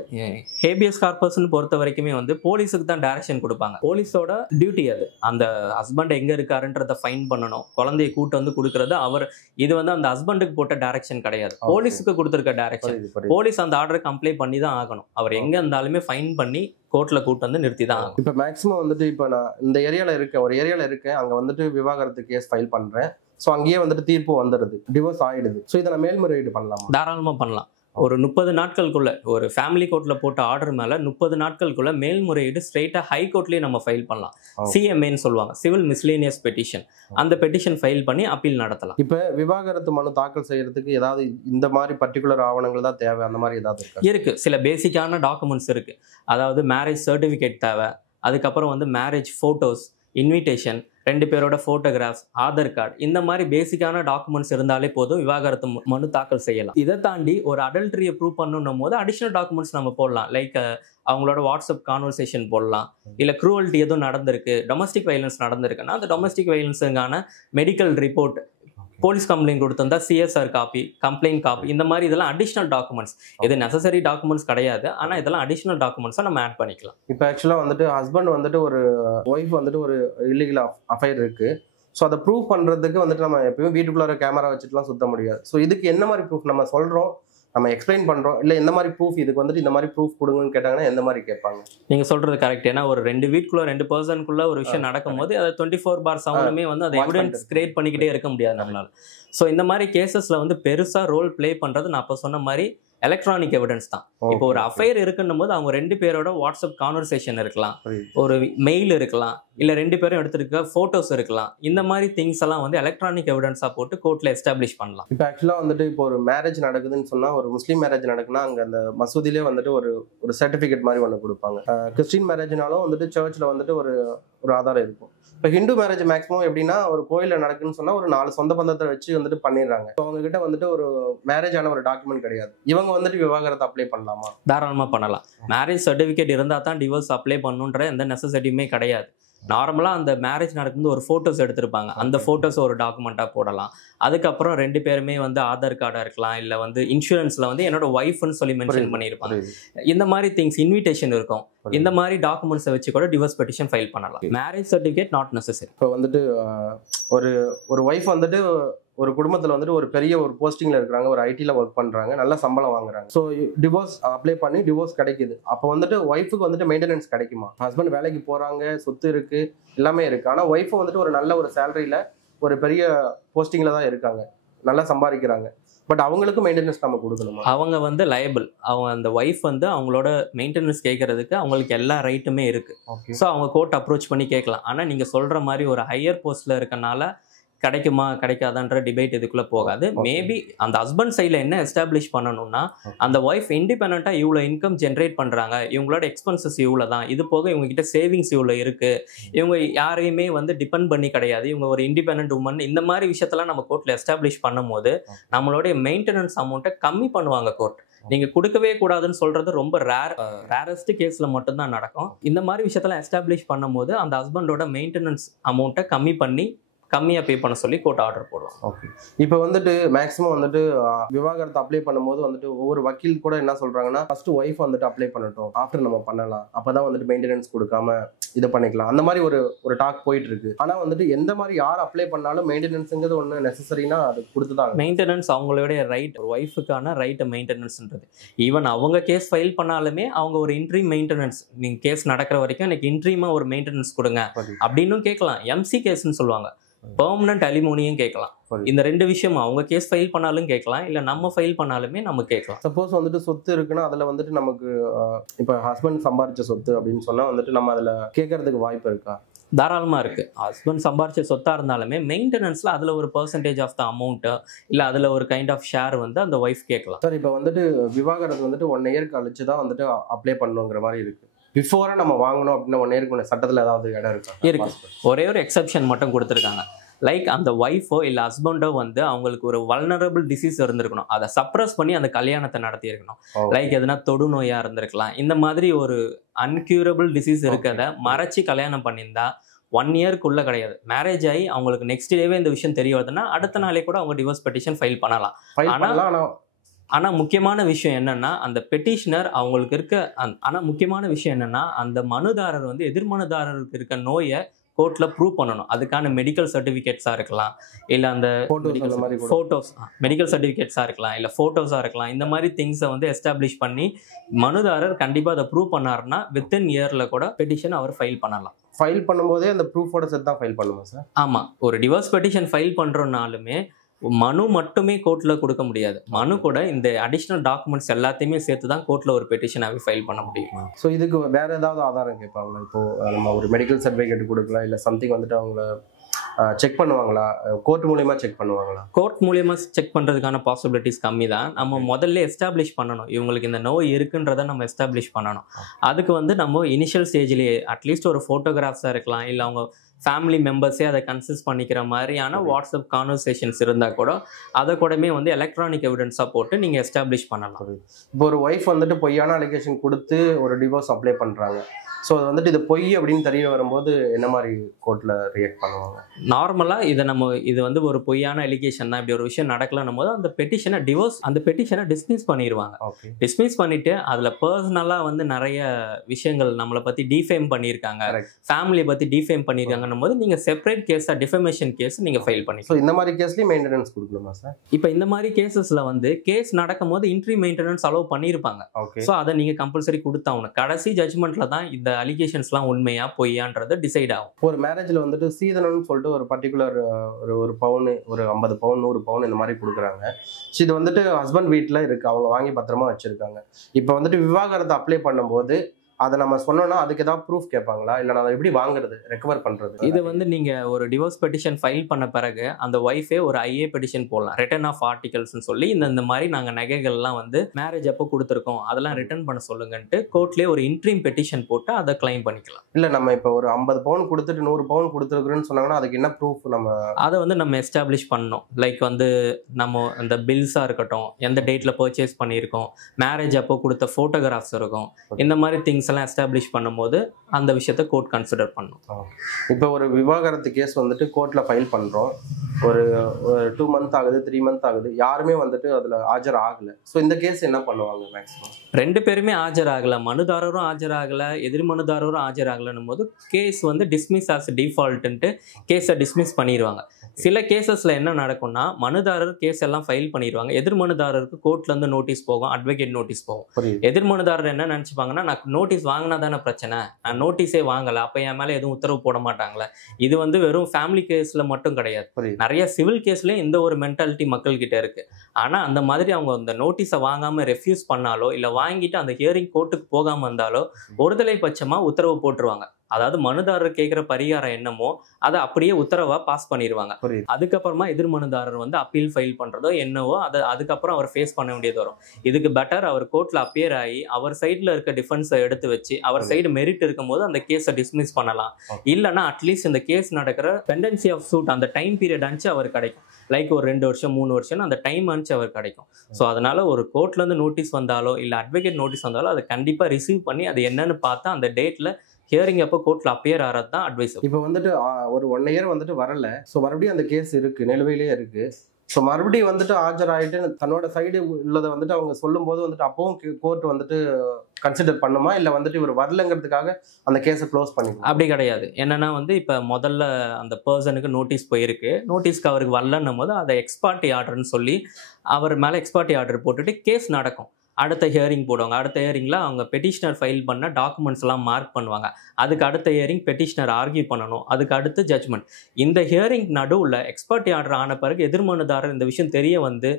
ஹேபியஸ் கார்பஸ்ன்னு பொறுத்த வரைக்குமே வந்து போலீஸுக்கு தான் டைரக்ஷன் கொடுப்பாங்க. போலீஸோட டியூட்டி அது. அந்த ஹஸ்பண்ட் எங்க இருக்காருன்றத ஃபைன் பண்ணணும், குழந்தையை கூட்டு வந்து கொடுக்கறது அவர். இது வந்து அந்த ஹஸ்பண்டுக்கு போட்ட டைரக்ஷன் கிடையாது, போலீஸுக்கு கொடுத்துருக்க டைரக்ஷன். போலீஸ் அந்த ஆர்டரை கம்ப்ளைண்ட் பண்ணி தான் ஆகணும். அவர் எங்க இருந்தாலுமே ஃபைன் பண்ணி கோர்ட்ல கூட்டு வந்து நிறுத்தி தான் ஆகும். இப்போ மேக்ஸிமம் வந்துட்டு இப்போ நான் இந்த ஏரியாவில் இருக்கேன், ஒரு ஏரியாவில் இருக்கேன், அங்கே வந்துட்டு விவாகரத்து கேஸ் ஃபைல் பண்ணுறேன். ஸோ அங்கேயே வந்துட்டு தீர்ப்பு வந்துடுது, டிவோர்ஸ் ஆகிடுது. ஸோ இதை நான் மேல்முறையீடு பண்ணலாம்? தாராளமாக பண்ணலாம். ஒரு 30 நாட்களுக்குள்ள ஒரு ஃபேமிலி கோர்ட்ல போட்ட ஆர்டர் மேல 30 நாட்களுக்குள்ள மேல்முறையீடு ஸ்ட்ரெயிட்டா ஹை கோர்ட்லயே நம்ம ஃபைல் பண்ணலாம். CMAன்னு சொல்லுவாங்க, சிவில் மிஸ்லேனியஸ் பெட்டிஷன். அந்த பெட்டிஷன் ஃபைல் பண்ணி அப்பீல் நடத்தலாம். இப்போ விவாகரத்து மனு தாக்கல் செய்யறதுக்கு ஏதாவது இந்த மாதிரி பர்டிகுலர் ஆவணங்கள் தான் தேவை, அந்த மாதிரி ஏதாவது இருக்கு? சில பேசிக்கான டாக்குமெண்ட்ஸ் இருக்கு. அதாவது மேரேஜ் சர்டிஃபிகேட் தேவை, அதுக்கப்புறம் வந்து மேரேஜ் ஃபோட்டோஸ், இன்விடேஷன், 2 பேரோட ஃபோட்டோகிராஃப்ஸ், ஆதார் கார்டு, இந்த மாதிரி பேசிக்கான டாக்குமெண்ட்ஸ் இருந்தாலே போதும் விவாகரத்து மனு தாக்கல் செய்யலாம். இதை தாண்டி ஒரு அடல்ட்ரியை ப்ரூவ் பண்ணணும் போது அடிஷனல் டாக்குமெண்ட்ஸ் நம்ம போடலாம். லைக் அவங்களோட வாட்ஸ்அப் கான்வர்சேஷன் போடலாம், இல்லை க்ரூவல்ட்டி எதுவும் நடந்திருக்கு, டொமஸ்டிக் வைலன்ஸ் நடந்திருக்குன்னா அந்த டொமஸ்டிக் வைலன்ஸுக்கான மெடிக்கல் ரிப்போர்ட், போலீஸ் கம்ப்ளைண்ட் கொடுத்திருந்தா CSR காப்பி, கம்ப்ளைண்ட் காப்பி, இந்த மாதிரி இதெல்லாம் அடிஷனல் டாக்குமெண்ட்ஸ். இது நெசசரி டாக்குமெண்ட்ஸ் கிடையாது, ஆனால் இதெல்லாம் அடிஷனல் டாக்குமெண்ட்ஸை நம்ம ஆட் பண்ணிக்கலாம். இப்போ ஆக்சுவலாக வந்துட்டு ஹஸ்பண்ட் வந்துட்டு ஒரு ஒய்ஃப் வந்துட்டு ஒரு இல்லீகல் அஃபைர் இருக்கு. ஸோ அதை ப்ரூவ் பண்ணுறதுக்கு வந்துட்டு நம்ம எப்பயும் வீட்டுக்குள்ளார கேமரா வச்சுட்டுலாம் சுத்த முடியாது. ஸோ இதுக்கு என்ன மாதிரி ப்ரூஃப் நம்ம சொல்கிறோம், நம்ம எக்ஸ்பிளைன் பண்றோம், இல்ல எந்த மாதிரி ப்ரூஃப், இதுக்கு வந்துட்டு இந்த மாதிரி ப்ரூஃப் கொடுங்கன்னு கேட்டாங்கன்னா எந்த மாதிரி கேட்பாங்க? நீங்க சொல்றது கரெக்ட். ஏன்னா ஒரு 2 வீட்டுக்குள்ள 2 பர்சனுக்குள்ள ஒரு விஷயம் நடக்கும்போது அதை 24/7 வந்து அதை எவிடன்ஸ் கிரியேட் பண்ணிக்கிட்டே இருக்க முடியாது நம்மளால. ஸோ இந்த மாதிரி கேசஸ்ல வந்து பெருசா ரோல் பிளே பண்றது நான் அப்போ சொன்ன மாதிரி எலக்ட்ரானிக் எவிடன்ஸ் தான். இப்போ ஒரு அஃபைர் இருக்குன்னும் போது அவங்க 2 பேரோட வாட்ஸ்அப் கான்வர்சேஷன் இருக்கலாம், ஒரு மெயில் இருக்கலாம், இல்ல 2 பேரும் எடுத்திருக்க போட்டோஸ் இருக்கலாம். இந்த மாதிரி திங்ஸ் எல்லாம் வந்து எலக்ட்ரானிக் எவிடன்ஸா போட்டு கோர்ட்ல எஸ்டாப்ளிஷ் பண்ணலாம். இப்போ ஆக்சுவலா வந்துட்டு இப்போ ஒரு மேரேஜ் நடக்குதுன்னு சொன்னா, ஒரு முஸ்லீம் மேரேஜ் நடக்குன்னா அங்க அந்த மசூதியிலே வந்துட்டு ஒரு சர்டிபிகேட் மாதிரி ஒன்று கொடுப்பாங்க. கிறிஸ்டின் மேரேஜ்னாலும் வந்துட்டு சர்ச்ல வந்துட்டு ஒரு ஆதாரம் இருக்கும். இப்போ ஹிந்து மேரேஜ் மேக்ஸிமம் எப்படின்னா, ஒரு கோயிலில் நடக்குன்னு சொன்னா ஒரு 4 சொந்த பந்தத்தை வச்சு வந்துட்டு பண்ணிடுறாங்க. இப்போ அவங்க கிட்ட வந்துட்டு ஒரு மேரேஜ் ஆன ஒரு டாக்குமெண்ட் கிடையாது. இவங்க வந்துட்டு விவாகரத்தை அப்ளை பண்ணலாமா? தாராளமா பண்ணலாம். மேரேஜ் சர்டிபிகேட் இருந்தா தான் டிவோர்ஸ் அப்ளை பண்ணுன்ற எந்த நெசசிட்டியுமே கிடையாது. நார்மலா அந்த மேரேஜ் நடக்கும்போது ஒரு போட்டோஸ் எடுத்திருப்பாங்க, அந்த போட்டோஸ் ஒரு டாக்குமெண்டா போடலாம். அதுக்கப்புறம் 2 பேருமே வந்து ஆதார் கார்டா இருக்கலாம், இல்ல வந்து இன்சூரன்ஸ்ல வந்து என்னோட ஒய்ஃப்னு சொல்லி மென்ஷன் பண்ணியிருப்பாங்க. இந்த மாதிரி திங்ஸ் இன்விடேஷன் இருக்கும். இந்த மாதிரி டாக்குமெண்ட்ஸை வச்சு கூட டிவோர்ஸ் பெட்டிஷன் ஃபைல் பண்ணலாம். Marriage certificate not necessary. இப்போ வந்துட்டு ஒரு ஒய்ஃப் வந்துட்டு ஒரு குடும்பத்தில் வந்துட்டு ஒரு பெரிய ஒரு போஸ்டிங்கில் இருக்கிறாங்க, ஒரு ஐடியில் ஒர்க் பண்ணுறாங்க, நல்ல சம்பளம் வாங்குறாங்க. ஸோ டிவோர்ஸ் அப்ளை பண்ணி டிவோர்ஸ் கிடைக்குது. அப்போ வந்துட்டு ஒய்ஃபுக்கு வந்துட்டு மெயின்டெனன்ஸ் கிடைக்குமா? ஹஸ்பண்ட் வேலைக்கு போகிறாங்க, சொத்து இருக்குது, எல்லாமே இருக்குது. ஆனால் ஒய்ஃபு வந்துட்டு ஒரு நல்ல ஒரு சேலரியில் ஒரு பெரிய போஸ்டிங்கில் தான் இருக்காங்க, நல்லா சம்பாதிக்கிறாங்க. பட் அவங்களுக்கு மெயின்டெனன்ஸ் நம்ம கொடுக்கணுமா? அவங்க வந்து லயபிள். அவங்க அந்த ஒய்ஃப் வந்து அவங்களோட மெயின்டெனன்ஸ் கேட்கறதுக்கு அவங்களுக்கு எல்லா ரைட்டுமே இருக்கு. ஸோ அவங்க கோர்ட் அப்ரோச் பண்ணி கேட்கலாம். ஆனால் நீங்கள் சொல்கிற மாதிரி ஒரு ஹையர் போஸ்ட்டில் இருக்கனால கிடைக்குமா கிடைக்காதான்ற டிபேட் இதுக்குள்ள போகாது. மேபி அந்த ஹஸ்பண்ட் சைடில் என்ன எஸ்டாப்ளிஷ் பண்ணணும்னா, அந்த ஒய்ஃப் இண்டிபெண்டா இவ்வளோ இன்கம் ஜென்ரேட் பண்றாங்க, இவங்களோட எக்ஸ்பென்சஸ் இவ்வளோ தான், இது போக இவங்க கிட்ட சேவிங்ஸ் இவ்வளோ இருக்கு, இவங்க யாரையுமே வந்து டிபெண்ட் பண்ணி கிடையாது, இவங்க ஒரு இண்டிபெண்டன்ட் உமன், இந்த மாதிரி விஷயத்தெல்லாம் நம்ம கோர்ட்ல எஸ்டாப்ளிஷ் பண்ணும் போது நம்மளுடைய மெயின்டெனன்ஸ் அமௌண்ட்டை கம்மி பண்ணுவாங்க கோர்ட். நீங்க கொடுக்கவே கூடாதுன்னு சொல்றது ரொம்ப ரேரஸ்ட் கேஸ்ல மட்டும்தான் நடக்கும். இந்த மாதிரி விஷயத்தெல்லாம் எஸ்டாப்ளிஷ் பண்ணும் போது அந்த ஹஸ்பண்டோட மெயின்டெனன்ஸ் அமௌண்ட்டை கம்மி பண்ணி கம்மியாக பே பண்ண சொல்லி கோர்ட் ஆர்டர் போடுவோம். ஓகே. இப்போ வந்துட்டு மேக்ஸிமம் வந்துட்டு விவாகரத்தை அப்ளை பண்ணும்போது வந்துட்டு ஒவ்வொரு வக்கீல் கூட என்ன சொல்றாங்கன்னா, ஃபர்ஸ்ட் ஒய்ஃப் வந்துட்டு அப்ளை பண்ணட்டும், ஆஃப்டர் நம்ம பண்ணலாம், அப்பதான் வந்துட்டு மெயின்டெனன்ஸ் கொடுக்காம இதை பண்ணிக்கலாம், அந்த மாதிரி ஒரு டாக் போயிட்டு இருக்கு. ஆனா வந்துட்டு எந்த மாதிரி யார் அப்ளை பண்ணாலும் மெயின்டெனன்ஸ்ங்கிறது ஒன்று நெசசரினா அது கொடுத்துதான். மெயின்டெனன்ஸ் அவங்களுடைய ரைட், ஒரு ஒய்ஃபுக்கான ரைட் மெயின்டெனன்ஸ்ன்றது. ஈவன் அவங்க கேஸ் ஃபைல் பண்ணாலுமே அவங்க ஒரு இன்ட்ரீம் மெயின்டெனன்ஸ், நீங்க கேஸ் நடக்கிற வரைக்கும் எனக்கு இன்ட்ரீமா ஒரு மெயின்டெனன்ஸ் கொடுங்க அப்படின்னு கேட்கலாம். எம்சி கேஸ்ன்னு சொல்லுவாங்க, பெர்மனன்ட் அலிமோனியும் கேட்கலாம். இந்த 2 விஷயமா அவங்க கேஸ் ஃபைல் பண்ணாலும் கேட்கலாம், இல்ல நம்ம ஃபைல் பண்ணாலுமே நம்ம கேட்கலாம். சப்போஸ் வந்துட்டு சொத்து இருக்குன்னா அதுல வந்துட்டு நமக்கு இப்ப ஹஸ்பண்ட் சம்பாரிச்ச சொத்து அப்படின்னு சொன்னா வந்துட்டு நம்ம அதுல கேட்கறதுக்கு வாய்ப்பு இருக்கா? தாராளமா இருக்கு. ஹஸ்பண்ட் சம்பாரிச்ச சொத்தா இருந்தாலுமே மெயின்டெனன்ஸ்ல அதுல ஒரு பெர்சன்டேஜ் ஆஃப் த அமௌண்ட், இல்ல அதுல ஒரு கைண்ட் ஆஃப் ஷேர் வந்து அந்த ஒய்ஃப் கேட்கலாம். சார், இப்போ வந்துட்டு விவாகரத்து வந்துட்டு 1 இயர் கழிச்சு தான் வந்துட்டு அப்ளை பண்ணுங்கிற மாதிரி இருக்கு. பிஃபோரா நம்ம வாங்கணும் அப்படின்னா 1 இயருக்கு முன்னாடி சட்டத்துல ஏதாவது இடம் இருக்கா? இருக்கு. ஒரே ஒரு எக்ஸப்ஷன் மட்டும் கொடுத்துருக்காங்க. லைக் அந்த ஒய்ஃபோ இல்லை ஹஸ்பண்டோ வந்து அவங்களுக்கு ஒரு வல்னரபிள் டிசீஸ் இருந்திருக்கணும், அதை சப்ரஸ் பண்ணி அந்த கல்யாணத்தை நடத்தி இருக்கணும். லைக் எதுனா தொடுநோயா இருந்திருக்கலாம், இந்த மாதிரி ஒரு அன்கியூரபிள் டிசீஸ் இருக்கிறத மறைச்சி கல்யாணம் பண்ணியிருந்தா 1 இயர்க்குள்ள கிடையாது. மேரேஜ் ஆகி அவங்களுக்கு நெக்ஸ்ட் டேவே இந்த விஷயம் தெரிய வருதுன்னா அடுத்த நாளே கூட அவங்க டிவோர்ஸ் பெட்டிஷன் ஃபைல் பண்ணலாம். ஆனால் முக்கியமான விஷயம் என்னன்னா, அந்த பெட்டிஷனர் அவங்களுக்கு இருக்க முக்கியமான விஷயம் என்னன்னா, அந்த மனுதாரர் வந்து எதிர்மனுதாரருக்கு இருக்க நோயை கோர்ட்ல ப்ரூவ் பண்ணணும். அதுக்கான மெடிக்கல் சர்டிஃபிகேட்ஸா இருக்கலாம், இல்ல அந்த போட்டோஸ் மெடிக்கல் சர்டிஃபிகேட்ஸா இருக்கலாம், இல்ல போட்டோஸா இருக்கலாம். இந்த மாதிரி திங்ஸை வந்து எஸ்டாப்ளிஷ் பண்ணி மனுதாரர் கண்டிப்பா அதை ப்ரூவ் பண்ணாருன்னா வித்தின் இயர்ல கூட பெட்டிஷன் அவர் ஃபைல் பண்ணலாம். ஃபைல் பண்ணும்போதே அந்த ப்ரூஃபோட சேர்த்து தான் ஃபைல் பண்ணுமா சார்? ஆமா, ஒரு டிவோர்ஸ் பெட்டிஷன் ஃபைல் பண்றோம்னாலுமே மனு மட்டுமே கோர்ட்ல கொடுக்க முடியாது. மனு கூட இந்த அடிஷனல் டாக்குமெண்ட்ஸ் எல்லாத்தையுமே சேர்த்து தான் கோர்ட்ல ஒரு பெட்டிஷனாகவே ஃபைல் பண்ண முடியும். ஸோ இதுக்கு வேற ஏதாவது ஆதாரம் கேட்பாங்களா? இப்போ நம்ம ஒரு மெடிக்கல் சர்டிஃபிகேட் கொடுக்கலாம், இல்லை சம்திங் வந்துட்டு அவங்கள செக் பண்ணுவாங்களா? கோர்ட் மூலியமா செக் பண்ணுவாங்களா? கோர்ட் மூலியமா செக் பண்றதுக்கான பாசிபிலிட்டிஸ் கம்மி தான். நம்ம முதல்ல எஸ்டாப்ளிஷ் பண்ணணும், இவங்களுக்கு இந்த நோய் இருக்குன்றதை நம்ம எஸ்டாப்ளிஷ் பண்ணணும். அதுக்கு வந்து நம்ம இனிஷியல் ஸ்டேஜ்லேயே அட்லீஸ்ட் ஒரு ஃபோட்டோகிராஃப்ஸாக இருக்கலாம், இல்லை அவங்க ஃபேமிலி மெம்பர்ஸே அதை கன்சிஸ்ட் பண்ணிக்கிற மாதிரியான வாட்ஸ்அப் கான்வர்சேஷன்ஸ் இருந்தால் கூட அதை கூடமே வந்து எலக்ட்ரானிக் எவிடன்ஸாக போட்டு நீங்கள் எஸ்டாப்ளிஷ் பண்ணலாம். இப்போ ஒரு ஒய்ஃப் வந்துட்டு பொய்யான அலிகேஷன் கொடுத்து ஒரு டிவோர்ஸ் அப்ளை பண்ணுறாங்க. ஸோ அது வந்துட்டு இது பொய் அப்படின்னு தெரிய வரும்போது என்ன மாதிரி கோர்ட்டில் ரியாக்ட் பண்ணுவாங்க? நார்மலாக இது வந்து ஒரு பொய்யான அலிகேஷன் தான், இப்படி ஒரு விஷயம் நடக்கலன்னும் போது அந்த பெட்டிஷனை டிஸ்மிஸ் பண்ணிடுவாங்க. டிஸ்மிஸ் பண்ணிட்டு அதில் பர்சனலாக வந்து நிறைய விஷயங்கள் நம்மளை பற்றி டிஃபேம் பண்ணியிருக்காங்க, ஃபேமிலியை பற்றி டிஃபேம் பண்ணியிருக்காங்க பண்ணியிருக்காங்கன்னும் போது நீங்கள் செப்பரேட் கேஸாக டிஃபமேஷன் கேஸ் நீங்கள் ஃபைல் ஸோ பண்ணிக்கலாம். இந்த மாதிரி கேஸ்லயும் மெயின்டெனன்ஸ் கொடுக்கணுமா சார்? இப்போ இந்த மாதிரி கேசஸில் வந்து கேஸ் நடக்கும் போது இன்ட்ரி மெயின்டெனன்ஸ் அலோவ் பண்ணியிருப்பாங்க. ஓகே. ஸோ அதை நீங்கள் கம்பல்சரி கொடுத்தாகணும். கடைசி ஜட்மெண்ட்ல தான் இந்த அலிகேஷன்ஸ்லாம் உண்மையா பொய்யான்றது டிசைட் ஆகும். ஒரு மேரேஜ்ல வந்துட்டு சீதனம்னு சொல்லிட்டு ஒரு பர்டிகுலர் ஒரு பவுன், ஒரு 50 பவுன் 100 பவுன் இந்த மாதிரி கொடுக்குறாங்க. ஸோ இது வந்துட்டு ஹஸ்பண்ட் வீட்டில் இருக்கு, அவங்க வாங்கி பத்திரமா வச்சிருக்காங்க. இப்போ வந்துட்டு விவாகரத்தை அப்ளை பண்ணும்போது அதை நம்ம சொன்னோம்னா அதுக்கு ஏதாவது ப்ரூஃப் கேட்பாங்களா, இல்லை நான் அதை எப்படி வாங்குறது, ரெக்கவர் பண்றது? இது வந்து நீங்க ஒரு டிவோர்ஸ் பெட்டிஷன் ஃபைல் பண்ண பிறகு அந்த ஒய்ஃபே ஒரு ஐஏ பெட்டிஷன் போடலாம். ரிட்டர்ன் ஆஃப் ஆர்டிகல்ஸ்னு சொல்லி இந்த மாதிரி நாங்கள் நகைகள்லாம் வந்து மேரேஜ் அப்போ கொடுத்துருக்கோம், அதெல்லாம் ரிட்டர்ன் பண்ண சொல்லுங்கன்ட்டு கோர்ட்லேயே ஒரு இன்ட்ரீம் பெட்டிஷன் போட்டு அதை கிளைம் பண்ணிக்கலாம். இல்லை நம்ம இப்போ ஒரு 50 பவுன் கொடுத்துட்டு 100 பவுன் கொடுத்துருக்குறோன்னு சொன்னாங்கன்னா அதுக்கு என்ன ப்ரூஃப்? நம்ம அதை வந்து நம்ம எஸ்டாப்ளிஷ் பண்ணணும். லைக் வந்து நம்ம இந்த பில்ஸாக இருக்கட்டும், எந்த டேட்டில் பர்ச்சேஸ் பண்ணியிருக்கோம், மேரேஜ் அப்போ கொடுத்த ஃபோட்டோகிராஃப்ஸ் இருக்கும், இந்த மாதிரி திங்ஸ் எல்லாம் எஸ்டாப்ளிஷ் பண்ணும்போது அந்த விஷயத்தை கோர்ட் கன்சிடர் பண்ணும். இப்போ ஒரு விவாகரத்து கேஸ் வந்துட்டு கோர்ட்ல ஃபைல் பண்றோம், ஒரு 2 மந்த் ஆகுது, 3 மந்த் ஆகுது, யாருமே வந்துட்டு அதுல ஆஜர் ஆகல. ஸோ இந்த கேஸ் என்ன பண்ணுவாங்க? மேக்ஸிமம் 2 பேருமே ஆஜராகல, மனுதாரரும் ஆஜராகல, எதிர் மனுதாரரும் ஆஜராகலன்னும் போது கேஸ் வந்து டிஸ்மிஸ் ஆஸ் டிஃபால்ட்டுன்ட்டு கேஸை டிஸ்மிஸ் பண்ணிடுவாங்க. சில கேசஸ்ல என்ன நடக்கும்னா, மனுதாரர் கேஸ் எல்லாம் ஃபைல் பண்ணிடுவாங்க, எதிர் மனுதாரருக்கு கோர்ட்ல இருந்து நோட்டீஸ் போகும், அட்வொகேட் நோட்டீஸ் போகும். எதிர் மனுதாரர் என்ன நினைச்சுப்பாங்கன்னா, நான் நோட்டீஸ் வாங்கினா தானே பிரச்சனை, நான் நோட்டீஸே வாங்கல, அப்ப என் மேல எதுவும் உத்தரவு போட மாட்டாங்களே. இது வந்து வெறும் ஃபேமிலி கேஸ்ல மட்டும் கிடையாது, நிறைய சிவில் கேஸ்லயும் இந்த ஒரு மென்டாலிட்டி மக்கள் கிட்ட இருக்கு. ஆனா அந்த மாதிரி அவங்க அந்த நோட்டீஸை வாங்காம ரெஃப்யூஸ் பண்ணாலோ இல்ல வாங்கிட்டு அந்த ஹியரிங் கோர்ட்டுக்கு போகாம இருந்தாலோ ஒருதலை பட்சமா உத்தரவு போட்டுருவாங்க. அதாவது மனுதாரர் கேட்கிற பரிகாரம் என்னமோ அதை அப்படியே உத்தரவா பாஸ் பண்ணிடுவாங்க. அதுக்கப்புறமா எதிர் மனுதாரர் வந்து அப்பீல் ஃபைல் பண்றதோ என்னவோ அதை அதுக்கப்புறம் அவர் ஃபேஸ் பண்ண வேண்டியது வரும். இதுக்கு பெட்டர் அவர் கோர்ட்ல அப்பியர் ஆகி அவர் சைட்ல இருக்க டிஃபென்ஸை எடுத்து வச்சு அவர் சைடு மெரிட் இருக்கும்போது அந்த கேஸை டிஸ்மிஸ் பண்ணலாம். இல்லைன்னா அட்லீஸ்ட் இந்த கேஸ் நடக்கிற பெண்டன்சி ஆஃப் சூட் அந்த டைம் பீரியட் அனுப்பிச்சு அவர் கிடைக்கும். லைக் ஒரு 2 வருஷம் 3 வருஷம் அந்த டைம் அனுப்பிச்சு அவர் கிடைக்கும். ஸோ அதனால ஒரு கோர்ட்ல இருந்து நோட்டீஸ் வந்தாலோ இல்லை அட்வொகேட் நோட்டீஸ் வந்தாலோ அதை கண்டிப்பா ரிசீவ் பண்ணி அது என்னன்னு பார்த்தா அந்த டேட்ல ஹியரிங் அப்போ கோர்ட்ல அப்பியர் ஆகிறது தான் அட்வைஸ். இப்போ வந்துட்டு ஒரு 1 இயர் வந்துட்டு வரல, ஸோ மறுபடியும் அந்த கேஸ் இருக்கு, நிலுவையிலே இருக்கு. ஸோ மறுபடியும் வந்துட்டு ஆஜராயிட்டு தன்னோட சைடு உள்ளதை வந்துட்டு அவங்க சொல்லும் போது வந்துட்டு அப்பவும் கோர்ட் வந்துட்டு கன்சிடர் பண்ணுமா, இல்லை வந்துட்டு இவர் வரலங்கிறதுக்காக அந்த கேஸை க்ளோஸ் பண்ணிக்கலாம்? அப்படி கிடையாது. என்னன்னா வந்து இப்போ முதல்ல அந்த பர்சனுக்கு நோட்டீஸ் போயிருக்கு, நோட்டீஸ்க்கு அவருக்கு வரலன்னும் போது அதை எக்ஸ்பார்ட்டி ஆர்டர்னு சொல்லி அவர் மேலே எக்ஸ்பார்ட்டி ஆர்டர் போட்டுட்டு கேஸ் நடக்கும். அடுத்த ஹியரிங் போடுவாங்க. அடுத்த ஹியரிங்கில் அவங்க பெட்டிஷனர் ஃபைல் பண்ண டாக்குமெண்ட்ஸ் எல்லாம் மார்க் பண்ணுவாங்க. அதுக்கு அடுத்த ஹியரிங் பெட்டிஷனர் ஆர்கியூ பண்ணணும், அதுக்கு அடுத்து ஜட்மெண்ட். இந்த ஹியரிங் நடுவில் எக்ஸ்பர்ட்டி ஆர்டர் ஆன பிறகு எதிர்மனுதாரர் இந்த விஷயம் தெரிய வந்து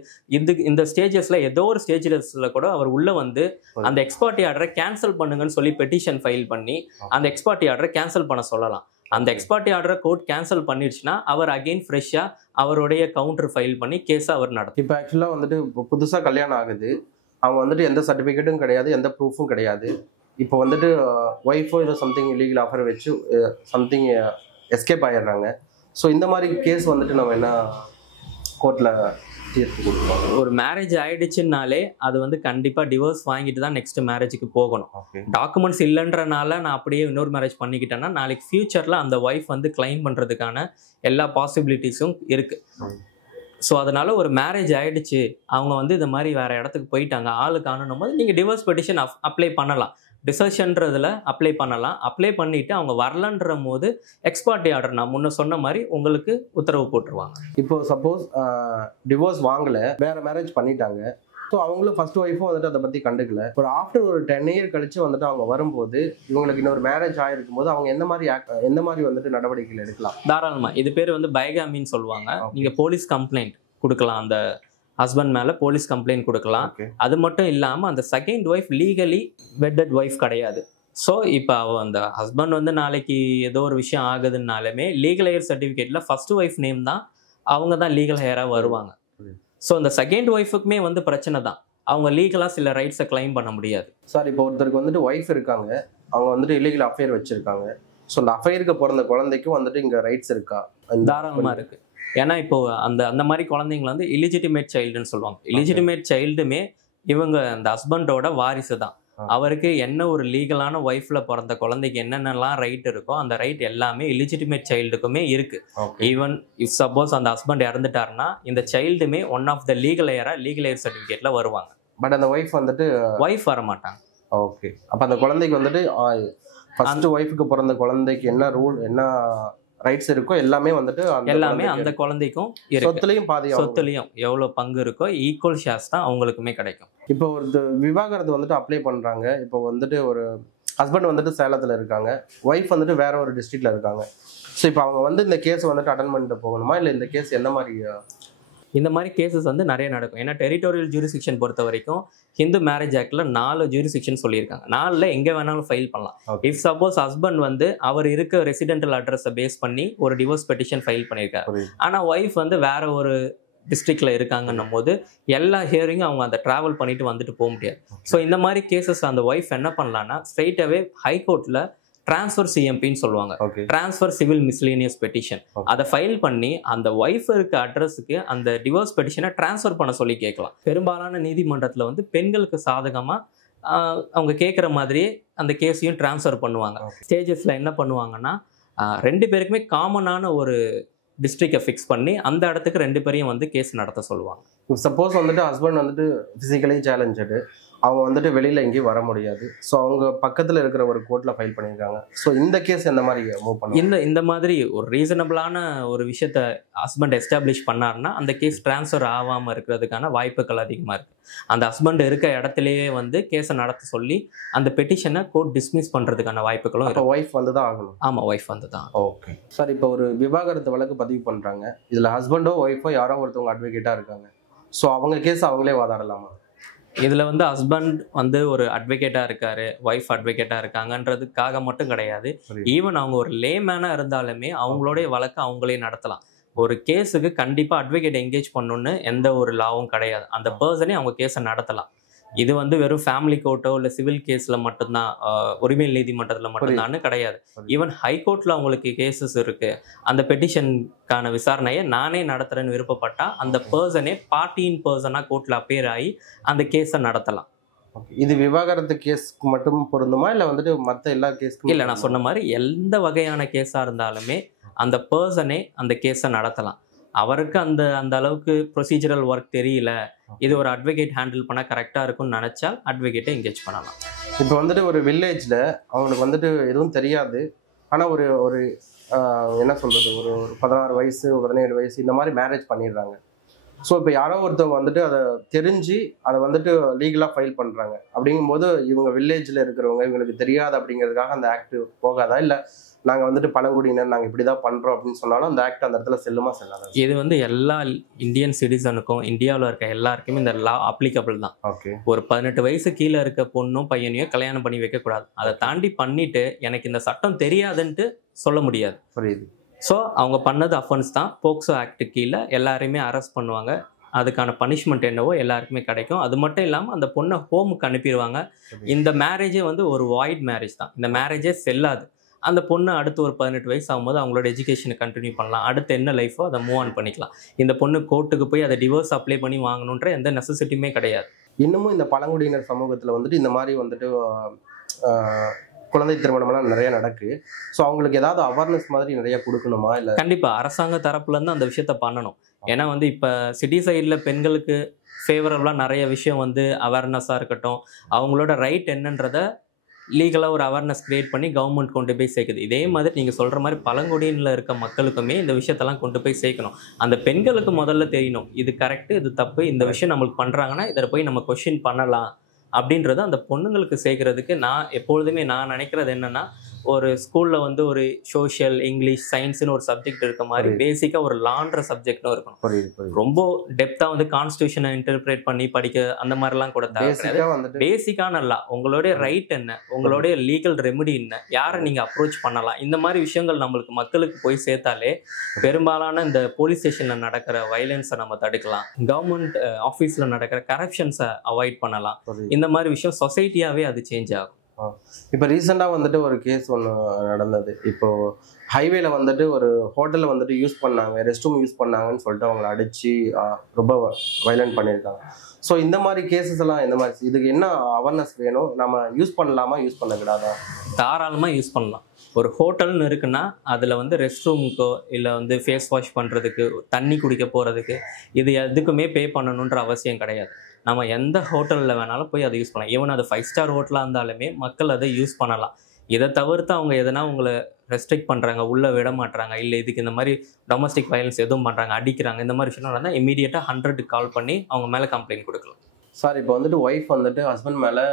இந்த ஸ்டேஜஸில் ஏதோ ஒரு ஸ்டேஜஸில் கூட அவர் உள்ளே வந்து அந்த எக்ஸ்பர்ட்டி ஆர்டரை கேன்சல் பண்ணுங்கன்னு சொல்லி பெட்டிஷன் ஃபைல் பண்ணி அந்த எக்ஸ்பர்ட்டி ஆர்டரை கேன்சல் பண்ண சொல்லலாம். அந்த எக்ஸ்பர்ட்டி ஆர்டரை கோர்ட் கேன்சல் பண்ணிடுச்சுன்னா அவர் அகெயின் ஃப்ரெஷ்ஷாக அவருடைய கவுண்டர் ஃபைல் பண்ணி கேஸை அவர் நடத்தும். இப்போ ஆக்சுவலாக வந்துட்டு இப்போ புதுசாக கல்யாணம் ஆகுது, அவங்க வந்துட்டு எந்த சர்டிஃபிகேட்டும் கிடையாது, எந்த ப்ரூஃபும் கிடையாது. இப்போ வந்துட்டு ஒய்ஃபோ ஏதோ சம்திங் இல்லீகல் ஆஃபர் வச்சு சம்திங் எஸ்கேப் ஆயிடுறாங்க. ஸோ இந்த மாதிரி கேஸ் வந்துட்டு நம்ம என்ன கோர்ட்டில் தீர்ப்பு கொடுப்பாங்க? ஒரு மேரேஜ் ஆயிடுச்சுன்னாலே அது வந்து கண்டிப்பாக டிவோர்ஸ் வாங்கிட்டு தான் நெக்ஸ்ட் மேரேஜுக்கு போகணும். டாக்குமெண்ட்ஸ் இல்லைன்றனால நான் அப்படியே இன்னொரு மேரேஜ் பண்ணிக்கிட்டேன்னா நாளைக்கு ஃபியூச்சரில் அந்த ஒய்ஃப் வந்து கிளைம் பண்ணுறதுக்கான எல்லா பாசிபிலிட்டிஸும் இருக்குது. ஸோ அதனால ஒரு மேரேஜ் ஆகிடுச்சு, அவங்க வந்து இந்த மாதிரி வேறு இடத்துக்கு போயிட்டாங்க, ஆளு காணணும் போது நீங்கள் டிவோர்ஸ் பெட்டிஷன் அப்ளை பண்ணலாம். டிசர்ஷன்றதில் அப்ளை பண்ணலாம். அப்ளை பண்ணிவிட்டு அவங்க வரலன்ற போது எக்ஸ்பர்ட்டி ஆர்டர் நான் முன்ன சொன்ன மாதிரி உங்களுக்கு உத்தரவு போட்டுருவாங்க. இப்போ சப்போஸ் டிவோர்ஸ் வாங்கலை, வேறு மேரேஜ் பண்ணிட்டாங்க, ஸோ அவங்களும் ஃபர்ஸ்ட் ஒய்ஃபும் வந்துட்டு அதை பற்றி கண்டுக்கல, ஒரு ஆஃப்டர் ஒரு 10 இயர் கழிச்சு வந்துட்டு அவங்க வரும்போது இவங்களுக்கு இன்னொரு மேரேஜ் ஆகிருக்கும் போது அவங்க எந்த மாதிரி வந்துட்டு நடவடிக்கைகள் எடுக்கலாம்? தாராளமாக. இது பேர் வந்து பைகாமின்னு சொல்லுவாங்க. நீங்கள் போலீஸ் கம்ப்ளைண்ட் கொடுக்கலாம், அந்த ஹஸ்பண்ட் மேலே போலீஸ் கம்ப்ளைண்ட் கொடுக்கலாம். அது மட்டும் இல்லாமல் அந்த second wife legally wedded wife கிடையாது. ஸோ இப்போ அந்த ஹஸ்பண்ட் வந்து நாளைக்கு ஏதோ ஒரு விஷயம் ஆகுதுன்னாலுமே லீகல் ஹேர் சர்டிஃபிகேட்டில் ஃபர்ஸ்ட் ஒய்ஃப் நேம் தான், அவங்க தான் லீகல் ஹேராக வருவாங்க. ஸோ அந்த செகண்ட் ஒய்ஃபுக்குமே வந்து பிரச்சனை தான், அவங்க லீகலாக சில ரைட்ஸை கிளைம் பண்ண முடியாது. சார் இப்போ ஒருத்தருக்கு வந்துட்டு ஒய்ஃப் இருக்காங்க, அவங்க வந்துட்டு இல்லீகல் அஃபேர் வச்சுருக்காங்க, ஸோ அந்த அஃபேருக்கு பிறந்த குழந்தைக்கும் வந்துட்டு இங்கே ரைட்ஸ் இருக்கா? தாராளமாக இருக்குது. ஏன்னா இப்போ அந்த மாதிரி குழந்தைங்களை வந்து இலிஜிட்டிமேட் சைல்டுன்னு சொல்லுவாங்க. இலிஜிட்டிமேட் சைல்டுமே இவங்க அந்த ஹஸ்பண்டோட வாரிசு தான். அவருக்கு என்ன ஒரு லீகலான ஒய்ஃப்ல பிறந்த குழந்தைக்கு என்னென்னலாம் ரைட் இருக்கோ அந்த ரைட் எல்லாமே இலிஜிட்டிமேட் சைல்டுக்குமே இருக்கு. ஈவன் இஃப் சப்போஸ் அந்த ஹஸ்பண்ட் இறந்துட்டாருன்னா இந்த சைல்டுமே one of the legal heir சர்டிஃபிகேட்ல வருவாங்க. பட் அந்த ஒய்ஃப் வந்துட்டு ஒய்ஃப் வர மாட்டாங்க. ஓகே. அப்போ அந்த குழந்தைக்கு வந்துட்டு ஃபர்ஸ்ட் ஒய்ஃபுக்கு பிறந்த குழந்தைக்கு என்ன ரூல், என்ன ரைட்ஸ் இருக்கோ எல்லாமே வந்துட்டு எல்லாமே அந்த குழந்தைக்கும் இருக்கு. சொத்துலையும் பாதி சொத்துலையும் எவ்வளவு பங்கு இருக்கோ ஈக்குவல் ஷேர்ஸ் தான் அவங்களுக்குமே கிடைக்கும். இப்போ ஒரு விவாகரத்து வந்துட்டு அப்ளை பண்றாங்க. இப்போ வந்துட்டு ஒரு ஹஸ்பண்ட் வந்துட்டு சேலத்துல இருக்காங்க, ஒய்ஃப் வந்துட்டு வேற ஒரு டிஸ்ட்ரிக்ட்ல இருக்காங்க. ஸோ இப்போ அவங்க வந்து இந்த கேஸ் வந்துட்டு அட்டன் பண்ணிட்டு போகணுமா, இல்லை இந்த கேஸ் எந்த மாதிரி? இந்த மாதிரி கேசஸ் வந்து நிறைய நடக்கும். ஏன்னா டெரிட்டோரியல் ஜூரிஸ்டிக்ஷன் பொறுத்த வரைக்கும் ஹிந்து மேரேஜ் ஆக்ட்ல 4 ஜூரிஸ்டிக்ஷன் சொல்லியிருக்காங்க. 4ல எங்க வேணாலும் ஃபைல் பண்ணலாம். இஃப் சப்போஸ் ஹஸ்பண்ட் வந்து அவர் இருக்க ரெசிடென்டல் அட்ரஸை பேஸ் பண்ணி ஒரு டிவோர்ஸ் பெட்டிஷன் ஃபைல் பண்ணியிருக்காரு, ஆனா ஒய்ஃப் வந்து வேற ஒரு டிஸ்ட்ரிக்ட்ல இருக்காங்கன்னும் போது எல்லா ஹியரிங்கும் அவங்க அந்த டிராவல் பண்ணிட்டு வந்துட்டு போக முடியாது. ஸோ இந்த மாதிரி கேசஸ் அந்த ஒய்ஃப் என்ன பண்ணலாம்னா ஸ்ட்ரெயிட்டாவே ஹைகோர்ட்ல டிரான்ஸ்ஃபர் சிஎம்பின்னு சொல்லுவாங்க, டிரான்ஸ்ஃபர் சிவில் மிஸ்லேனியஸ் பெட்டிஷன், அதை ஃபைல் பண்ணி அந்த ஒய்ஃப் இருக்க அட்ரஸுக்கு அந்த டிவோர்ஸ் பெட்டிஷனை டிரான்ஸ்ஃபர் பண்ண சொல்லி கேட்கலாம். பெரும்பாலான நீதிமன்றத்தில் வந்து பெண்களுக்கு சாதகமாக அவங்க கேட்குற மாதிரியே அந்த கேஸையும் டிரான்ஸ்ஃபர் பண்ணுவாங்க. ஸ்டேஜஸில் என்ன பண்ணுவாங்கன்னா 2 பேருக்குமே காமனான ஒரு டிஸ்ட்ரிக்டை ஃபிக்ஸ் பண்ணி அந்த இடத்துக்கு 2 பேரையும் வந்து கேஸ் நடத்த சொல்லுவாங்க. சப்போஸ் வந்துட்டு ஹஸ்பண்ட் வந்துட்டு ஃபிசிக்கலி சேலஞ்சடு, அவங்க வந்துட்டு வெளியில் எங்கேயும் வர முடியாது, ஸோ அவங்க பக்கத்தில் இருக்கிற ஒரு கோர்ட்டில் ஃபைல் பண்ணியிருக்காங்க. ஸோ இந்த கேஸ் எந்த மாதிரி மூவ் பண்ணுவாங்க? இந்த மாதிரி ஒரு ரீசனபிளான ஒரு விஷயத்த ஹஸ்பண்ட் எஸ்டாப்ளிஷ் பண்ணாருன்னா அந்த கேஸ் டிரான்ஸ்ஃபர் ஆகாமல் இருக்கிறதுக்கான வாய்ப்புகள் அதிகமாக இருக்குது. அந்த ஹஸ்பண்ட் இருக்க இடத்துலையே வந்து கேஸை நடத்த சொல்லி அந்த பெட்டிஷனை கோர்ட் டிஸ்மிஸ் பண்ணுறதுக்கான வாய்ப்புகளும். இப்போ ஒய்ஃப் வந்து தான் ஆகணும்? ஆமாம், ஒய்ஃப் வந்து தான். ஓகே சார், இப்போ ஒரு விவாகரத்து வழக்கு பதிவு பண்ணுறாங்க, இதில் ஹஸ்பண்டோ ஒய்ஃபோ யாரோ ஒருத்தவங்க அட்வொகேட்டாக இருக்காங்க. ஸோ அவங்க கேஸ் அவங்களே வாதாடலாமா? இதில் வந்து ஹஸ்பண்ட் வந்து ஒரு அட்வொகேட்டாக இருக்காரு, ஒய்ஃப் அட்வொகேட்டாக இருக்காங்கன்றதுக்காக மட்டும் கிடையாது. ஈவன் அவங்க ஒரு லேமேனாக இருந்தாலுமே அவங்களுடைய வழக்கு அவங்களே நடத்தலாம். ஒரு கேஸுக்கு கண்டிப்பாக அட்வொகேட் என்கேஜ் பண்ணணுன்னு எந்த ஒரு லாவும் கிடையாது. அந்த பர்சனே அவங்க கேஸை நடத்தலாம். இது வந்து வெறும் ஃபேமிலி கோர்ட்டோ இல்லை சிவில் கேஸில் மட்டும்தான், உரிமையல் நீதிமன்றத்தில் மட்டும்தான்னு கிடையாது. ஈவன் ஹைகோர்ட்டில் அவங்களுக்கு கேசஸ் இருக்குது. அந்த பெட்டிஷனுக்கான விசாரணையை நானே நடத்துகிறேன்னு விருப்பப்பட்டா அந்த பர்சனே பார்ட்டியின் பர்சனாக கோர்ட்டில் அப்பியர் ஆகி அந்த கேஸை நடத்தலாம். இது விவாகரத்து கேஸ்க்கு மட்டும் பொருந்துமா, இல்லை வந்துட்டு மற்ற எல்லா கேஸ்க்கும்? இல்லை, நான் சொன்ன மாதிரி எந்த வகையான கேஸாக இருந்தாலுமே அந்த பர்சனே அந்த கேஸை நடத்தலாம். அவருக்கு அந்த அளவுக்கு ப்ரொசீஜரல் ஒர்க் தெரியல, இது ஒரு அட்வொகேட் ஹேண்டில் பண்ணால் கரெக்டாக இருக்கும்னு நினச்சால் அட்வொகேட்டை என்கேஜ் பண்ணலாம். இப்போ வந்துட்டு ஒரு வில்லேஜில் அவங்களுக்கு வந்துட்டு எதுவும் தெரியாது, ஆனால் ஒரு ஒரு என்ன சொல்கிறது, ஒரு 16 வயசு 17 வயசு இந்த மாதிரி மேரேஜ் பண்ணிடுறாங்க. ஸோ இப்போ யாரோ ஒருத்தவங்க வந்துட்டு அதை தெரிஞ்சு அதை வந்துட்டு லீகலாக ஃபைல் பண்ணுறாங்க. அப்படிங்கும்போது இவங்க வில்லேஜில் இருக்கிறவங்க இவங்களுக்கு தெரியாது அப்படிங்கிறதுக்காக அந்த ஆக்ட் போகாதா, இல்லை நாங்கள் வந்துட்டு பழங்குடியினர் நாங்கள் இப்படி தான் பண்ணுறோம் அப்படின்னு சொன்னாலும் அந்த ஆக்ட் அந்த இடத்துல செல்லுமா செல்லாதா? இது வந்து எல்லா இந்தியன் சிட்டிசனுக்கும் இந்தியாவில் இருக்க எல்லாருக்குமே இந்த லா அப்ளிகபிள் தான். ஓகே, ஒரு 18 வயசு கீழே இருக்க பொண்ணும் பையனையும் கல்யாணம் பண்ணி வைக்கக்கூடாது. அதை தாண்டி பண்ணிட்டு எனக்கு இந்த சட்டம் தெரியாதுன்ட்டு சொல்ல முடியாது. புரியுது. ஸோ அவங்க பண்ணது அஃபென்ஸ் தான். போக்சோ ஆக்ட் கீழே எல்லாரையுமே அரெஸ்ட் பண்ணுவாங்க. அதுக்கான பனிஷ்மெண்ட் என்னவோ எல்லாருக்குமே கிடைக்கும். அது மட்டும் இல்லாமல் அந்த பொண்ணை ஹோமுக்கு அனுப்பிடுவாங்க. இந்த மேரேஜே வந்து ஒரு வாய்ட் மேரேஜ் தான். இந்த மேரேஜே செல்லாது. அந்த பொண்ணு அடுத்து ஒரு 18 வயசு ஆகும்போது அவங்களோட எஜுகேஷனை கண்டினியூ பண்ணலாம். அடுத்து என்ன லைஃபோ அதை மூவ் ஆன் பண்ணிக்கலாம். இந்த பொண்ணு கோர்ட்டுக்கு போய் அதை டிவோர்ஸ் அப்ளை பண்ணி வாங்கணுன்ற எந்த நெசசிட்டியுமே கிடையாது. இன்னமும் இந்த பழங்குடியினர் சமூகத்தில் வந்துட்டு இந்த மாதிரி வந்துட்டு குழந்தை திருமணம்லாம் நிறைய நடக்கு. ஸோ அவங்களுக்கு ஏதாவது அவேர்னஸ் மாதிரி நிறைய கொடுக்கணுமா? இல்லை கண்டிப்பாக அரசாங்க தரப்புலேருந்து அந்த விஷயத்த பண்ணணும். ஏன்னா வந்து இப்போ சிட்டி சைடில் பெண்களுக்கு ஃபேவரபுளாக நிறைய விஷயம் வந்து அவேர்னஸாக இருக்கட்டும், அவங்களோட ரைட் என்னன்றதை லீகலாக ஒரு அவேர்னஸ் க்ரியேட் பண்ணி கவர்மெண்ட் கொண்டு போய் சேர்க்குது. இதே மாதிரி நீங்கள் சொல்கிற மாதிரி பழங்குடியினில் இருக்க மக்களுக்குமே இந்த விஷயத்தெல்லாம் கொண்டு போய் சேர்க்கணும். அந்த பெண்களுக்கு முதல்ல தெரியணும் இது கரெக்டு, இது தப்பு, இந்த விஷயம் நம்மளுக்கு பண்ணுறாங்கன்னா இதில் போய் நம்ம கொஸ்டின் பண்ணலாம் அப்படின்றத அந்த பொண்ணுங்களுக்கு சேர்க்கறதுக்கு எப்பொழுதுமே நான் நினைக்கிறது என்னென்னா, ஒரு ஸ்கூலில் வந்து ஒரு சோஷியல், இங்கிலீஷ், சயின்ஸ்னு ஒரு சப்ஜெக்ட் இருக்க மாதிரி பேசிக்காக ஒரு லான்ற சப்ஜெக்டும் இருக்கணும். ரொம்ப டெப்த்தாக வந்து கான்ஸ்டியூஷனை இன்டர்பிரேட் பண்ணி படிக்க அந்த மாதிரிலாம் கூட பேசிக்கான லா, உங்களுடைய ரைட் என்ன, உங்களுடைய லீகல் ரெமெடி என்ன, யாரை நீங்கள் அப்ரோச் பண்ணலாம், இந்த மாதிரி விஷயங்கள் நம்மளுக்கு மக்களுக்கு போய் சேர்த்தாலே பெரும்பாலான இந்த போலீஸ் ஸ்டேஷனில் நடக்கிற வயலன்ஸை நம்ம தடுக்கலாம். கவர்மெண்ட் ஆஃபீஸில் நடக்கிற கரப்ஷன்ஸை அவாய்ட் பண்ணலாம். இந்த மாதிரி விஷயம் சொசைட்டியாகவே அது சேஞ்ச் ஆகும். இப்போ ரீசெண்டாக வந்துட்டு ஒரு கேஸ் ஒன்று நடந்தது. இப்போது ஹைவேல வந்துட்டு ஒரு ஹோட்டலில் வந்துட்டு யூஸ் பண்ணாங்க, ரெஸ்ட் ரூம் யூஸ் பண்ணாங்கன்னு சொல்லிட்டு அவங்கள அடித்து ரொம்ப வயலண்ட் பண்ணியிருக்காங்க. ஸோ இந்த மாதிரி கேசஸ் எல்லாம் எந்த மாதிரி, இதுக்கு என்ன அவேர்னஸ் வேணும்? நம்ம யூஸ் பண்ணலாமா, யூஸ் பண்ணக்கூடாதா? தாராளமாக யூஸ் பண்ணலாம். ஒரு ஹோட்டல்னு இருக்குன்னா அதில் வந்து ரெஸ்ட் ரூமுக்கோ இல்லை வந்து ஃபேஸ் வாஷ் பண்ணுறதுக்கு, தண்ணி குடிக்க போகிறதுக்கு, இது எதுக்குமே பே பண்ணணுன்ற அவசியம் கிடையாது. நம்ம எந்த ஹோட்டலில் வேணாலும் போய் அதை யூஸ் பண்ணலாம். ஈவன் அது 5 ஸ்டார் ஹோட்டலாக இருந்தாலுமே மக்கள் அதை யூஸ் பண்ணலாம். இதை தவிர்த்து அவங்க எதனா உங்களை ரெஸ்ட்ரிக்ட் பண்ணுறாங்க, உள்ளே விட மாட்டாங்க, இல்லை இதுக்கு இந்த மாதிரி டொமஸ்டிக் வயலன்ஸ் எதுவும் பண்ணுறாங்க, அடிக்கிறாங்க, இந்த மாதிரி விஷயம் நடந்தால் இமீடியட்டாக 100க்கு கால் பண்ணி அவங்க மேலே கம்ப்ளைண்ட் கொடுக்கலாம். சார் இப்போ வந்துட்டு ஒய்ஃப் வந்துட்டு ஹஸ்பண்ட் மேலே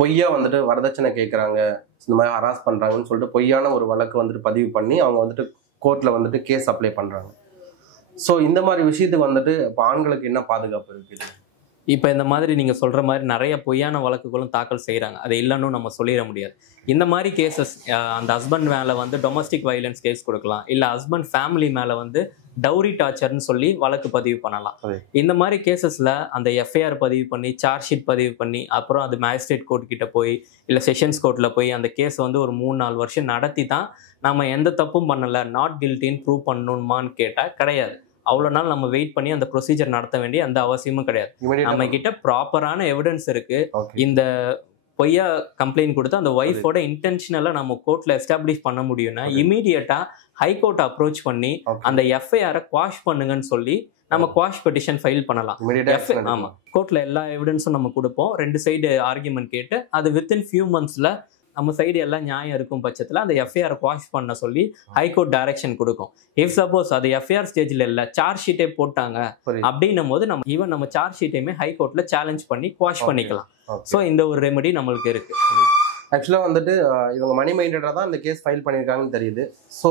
பொய்யா வந்துட்டு வரதட்சணை கேட்குறாங்க, இந்த மாதிரி ஹராஸ் பண்ணுறாங்கன்னு சொல்லிட்டு பொய்யான ஒரு வழக்கு வந்துட்டு பதிவு பண்ணி அவங்க வந்துட்டு கோர்ட்டில் வந்துட்டு கேஸ் அப்ளை பண்ணுறாங்க. ஸோ இந்த மாதிரி விஷயத்துக்கு வந்துட்டு இப்போ ஆண்களுக்கு என்ன பாதுகாப்பு இருக்குது? இப்போ இந்த மாதிரி நீங்கள் சொல்கிற மாதிரி நிறைய பொய்யான வழக்குகளும் தாக்கல் செய்கிறாங்க, அதை இல்லைன்னு நம்ம சொல்லிட முடியாது. இந்த மாதிரி கேசஸ் அந்த ஹஸ்பண்ட் மேலே வந்து டொமஸ்டிக் வயலன்ஸ் கேஸ் கொடுக்கலாம், இல்லை ஹஸ்பண்ட் ஃபேமிலி மேலே வந்து டவுரி டார்ச்சர்னு சொல்லி வழக்கு பதிவு பண்ணலாம். இந்த மாதிரி கேசஸில் அந்த எஃப்ஐஆர் பதிவு பண்ணி சார்ஜ் ஷீட் பதிவு பண்ணி அப்புறம் அது மேஜிஸ்ட்ரேட் கோர்ட் கிட்ட போய் இல்லை செஷன்ஸ் கோர்ட்டில் போய் அந்த கேஸ் வந்து ஒரு 3-4 வருஷம் நடத்தி தான் நம்ம எந்த தப்பும் பண்ணலை நாட் கில்ட்டின்னு ப்ரூவ் பண்ணணுமான்னு கேட்டால் கிடையாது. அவ்வளோ நாள் நம்ம வெயிட் பண்ணி அந்த ப்ரொசீஜர் நடத்த வேண்டிய அந்த அவசியமும் கிடையாது. நம்ம கிட்ட ப்ராப்பரான எவிடன்ஸ் இருக்கு. இந்த பொய்யா கம்ப்ளைண்ட் கொடுத்து அந்த ஒய்ஃபோட இன்டென்ஷனலாக நம்ம கோர்ட்ல எஸ்டாப்ளிஷ் பண்ண முடியும்னா இமீடியட்டா ஹைகோர்ட் அப்ரோச் பண்ணி அந்த எஃப்ஐஆரை குவாஷ் பண்ணுங்கன்னு சொல்லி நம்ம குவாஷ் பெட்டிஷன் ஃபைல் பண்ணலாம். ஆமா, கோர்ட்ல எல்லா எவிடன்ஸும் நம்ம கொடுப்போம், 2 சைடு ஆர்குமெண்ட் கேட்டு அது வித்தின் ஃபியூ மந்த்ஸ்ல நம்ம சைடு எல்லாம் நியாயம் இருக்கும் பட்சத்தில் அந்த எஃப்ஐஆர் குவாஷ் பண்ண சொல்லி ஹைகோர்ட் டைரக்ஷன் கொடுக்கும். இஃப் சப்போஸ் அது எஃப்ஐஆர் ஸ்டேஜில் இல்லை, சார்ஜ் ஷீட்டே போட்டாங்க அப்படின்னும் போது நம்ம ஈவன் நம்ம சார்ஜ் ஷீட்டையுமே ஹைகோர்ட்ல சேலஞ்ச் பண்ணி குவாஷ் பண்ணிக்கலாம். ஸோ இந்த ஒரு ரெமெடி நம்மளுக்கு இருக்கு. ஆக்சுவலாக வந்துட்டு இவங்க மணி மைண்டடாக தான் இந்த கேஸ் ஃபைல் பண்ணியிருக்காங்கன்னு தெரியுது. ஸோ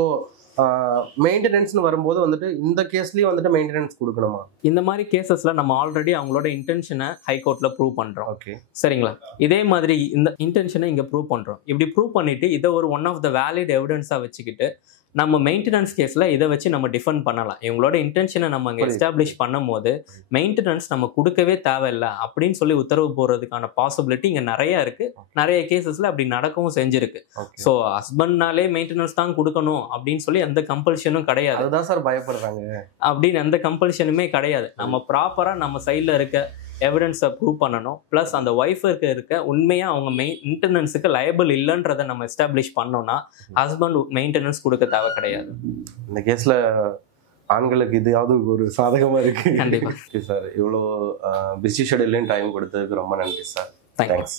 மெயின்டெனன்ஸ்னு வரும்போது வந்துட்டு இந்த கேஸ்லயும் வந்துட்டு மெயின்டெனன்ஸ் கொடுக்கணுமா? இந்த மாதிரி கேசஸ்ல நம்ம ஆல்ரெடி அவங்களோட இன்டென்ஷனை ஹைகோர்ட்ல ப்ரூவ் பண்றோம். ஓகே, சரிங்களா? இதே மாதிரி இந்த இன்டென்ஷனை இங்க ப்ரூவ் பண்றோம். இப்படி ப்ரூவ் பண்ணிட்டு இதை ஒரு ஒன் ஆஃப் த வேலிட் எவிடன்ஸா வச்சுக்கிட்டு நம்ம மெயின்டெனன்ஸ் கேஸ்ல இதை வச்சு நம்ம டிஃபெண்ட் பண்ணலாம். இவங்களோட இன்டென்ஷனை நம்ம அங்கே எஸ்டாப்ளிஷ் பண்ணும் போது மெயின்டெனன்ஸ் நம்ம கொடுக்கவே தேவையில்லை அப்படின்னு சொல்லி உத்தரவு போடுறதுக்கான பாசிபிலிட்டி இங்க நிறைய இருக்கு. நிறைய கேசஸ்ல அப்படி நடக்கவும் செஞ்சிருக்கு. ஸோ ஹஸ்பண்ட்னாலே மெயின்டெனன்ஸ் தான் கொடுக்கணும் அப்படின்னு சொல்லி எந்த கம்பல்ஷனும் கிடையாது. அதுதான் சார் பயப்படுறாங்க. அப்படின்னு எந்த கம்பல்ஷனுமே கிடையாது. நம்ம ப்ராப்பரா நம்ம சைட்ல இருக்க எவிடன்ஸை ப்ரூவ் பண்ணணும். ப்ளஸ் அந்த ஒய்ஃபுக்கு இருக்க உண்மையாக அவங்க மெயின்டெனன்ஸுக்கு லயபிள் இல்லைன்றதை நம்ம எஸ்டாப்ளிஷ் பண்ணோம்னா ஹஸ்பண்ட் மெயின்டெனன்ஸ் கொடுக்க தேவை கிடையாது. இந்த கேஸில் ஆண்களுக்கு இதாவது ஒரு சாதகமாக இருக்கு. கண்டிப்பாக சார். இவ்வளோ பிஸி ஷெடியூல்லையும் டைம் கொடுத்ததுக்கு ரொம்ப நன்றி சார். தேங்க்ஸ்.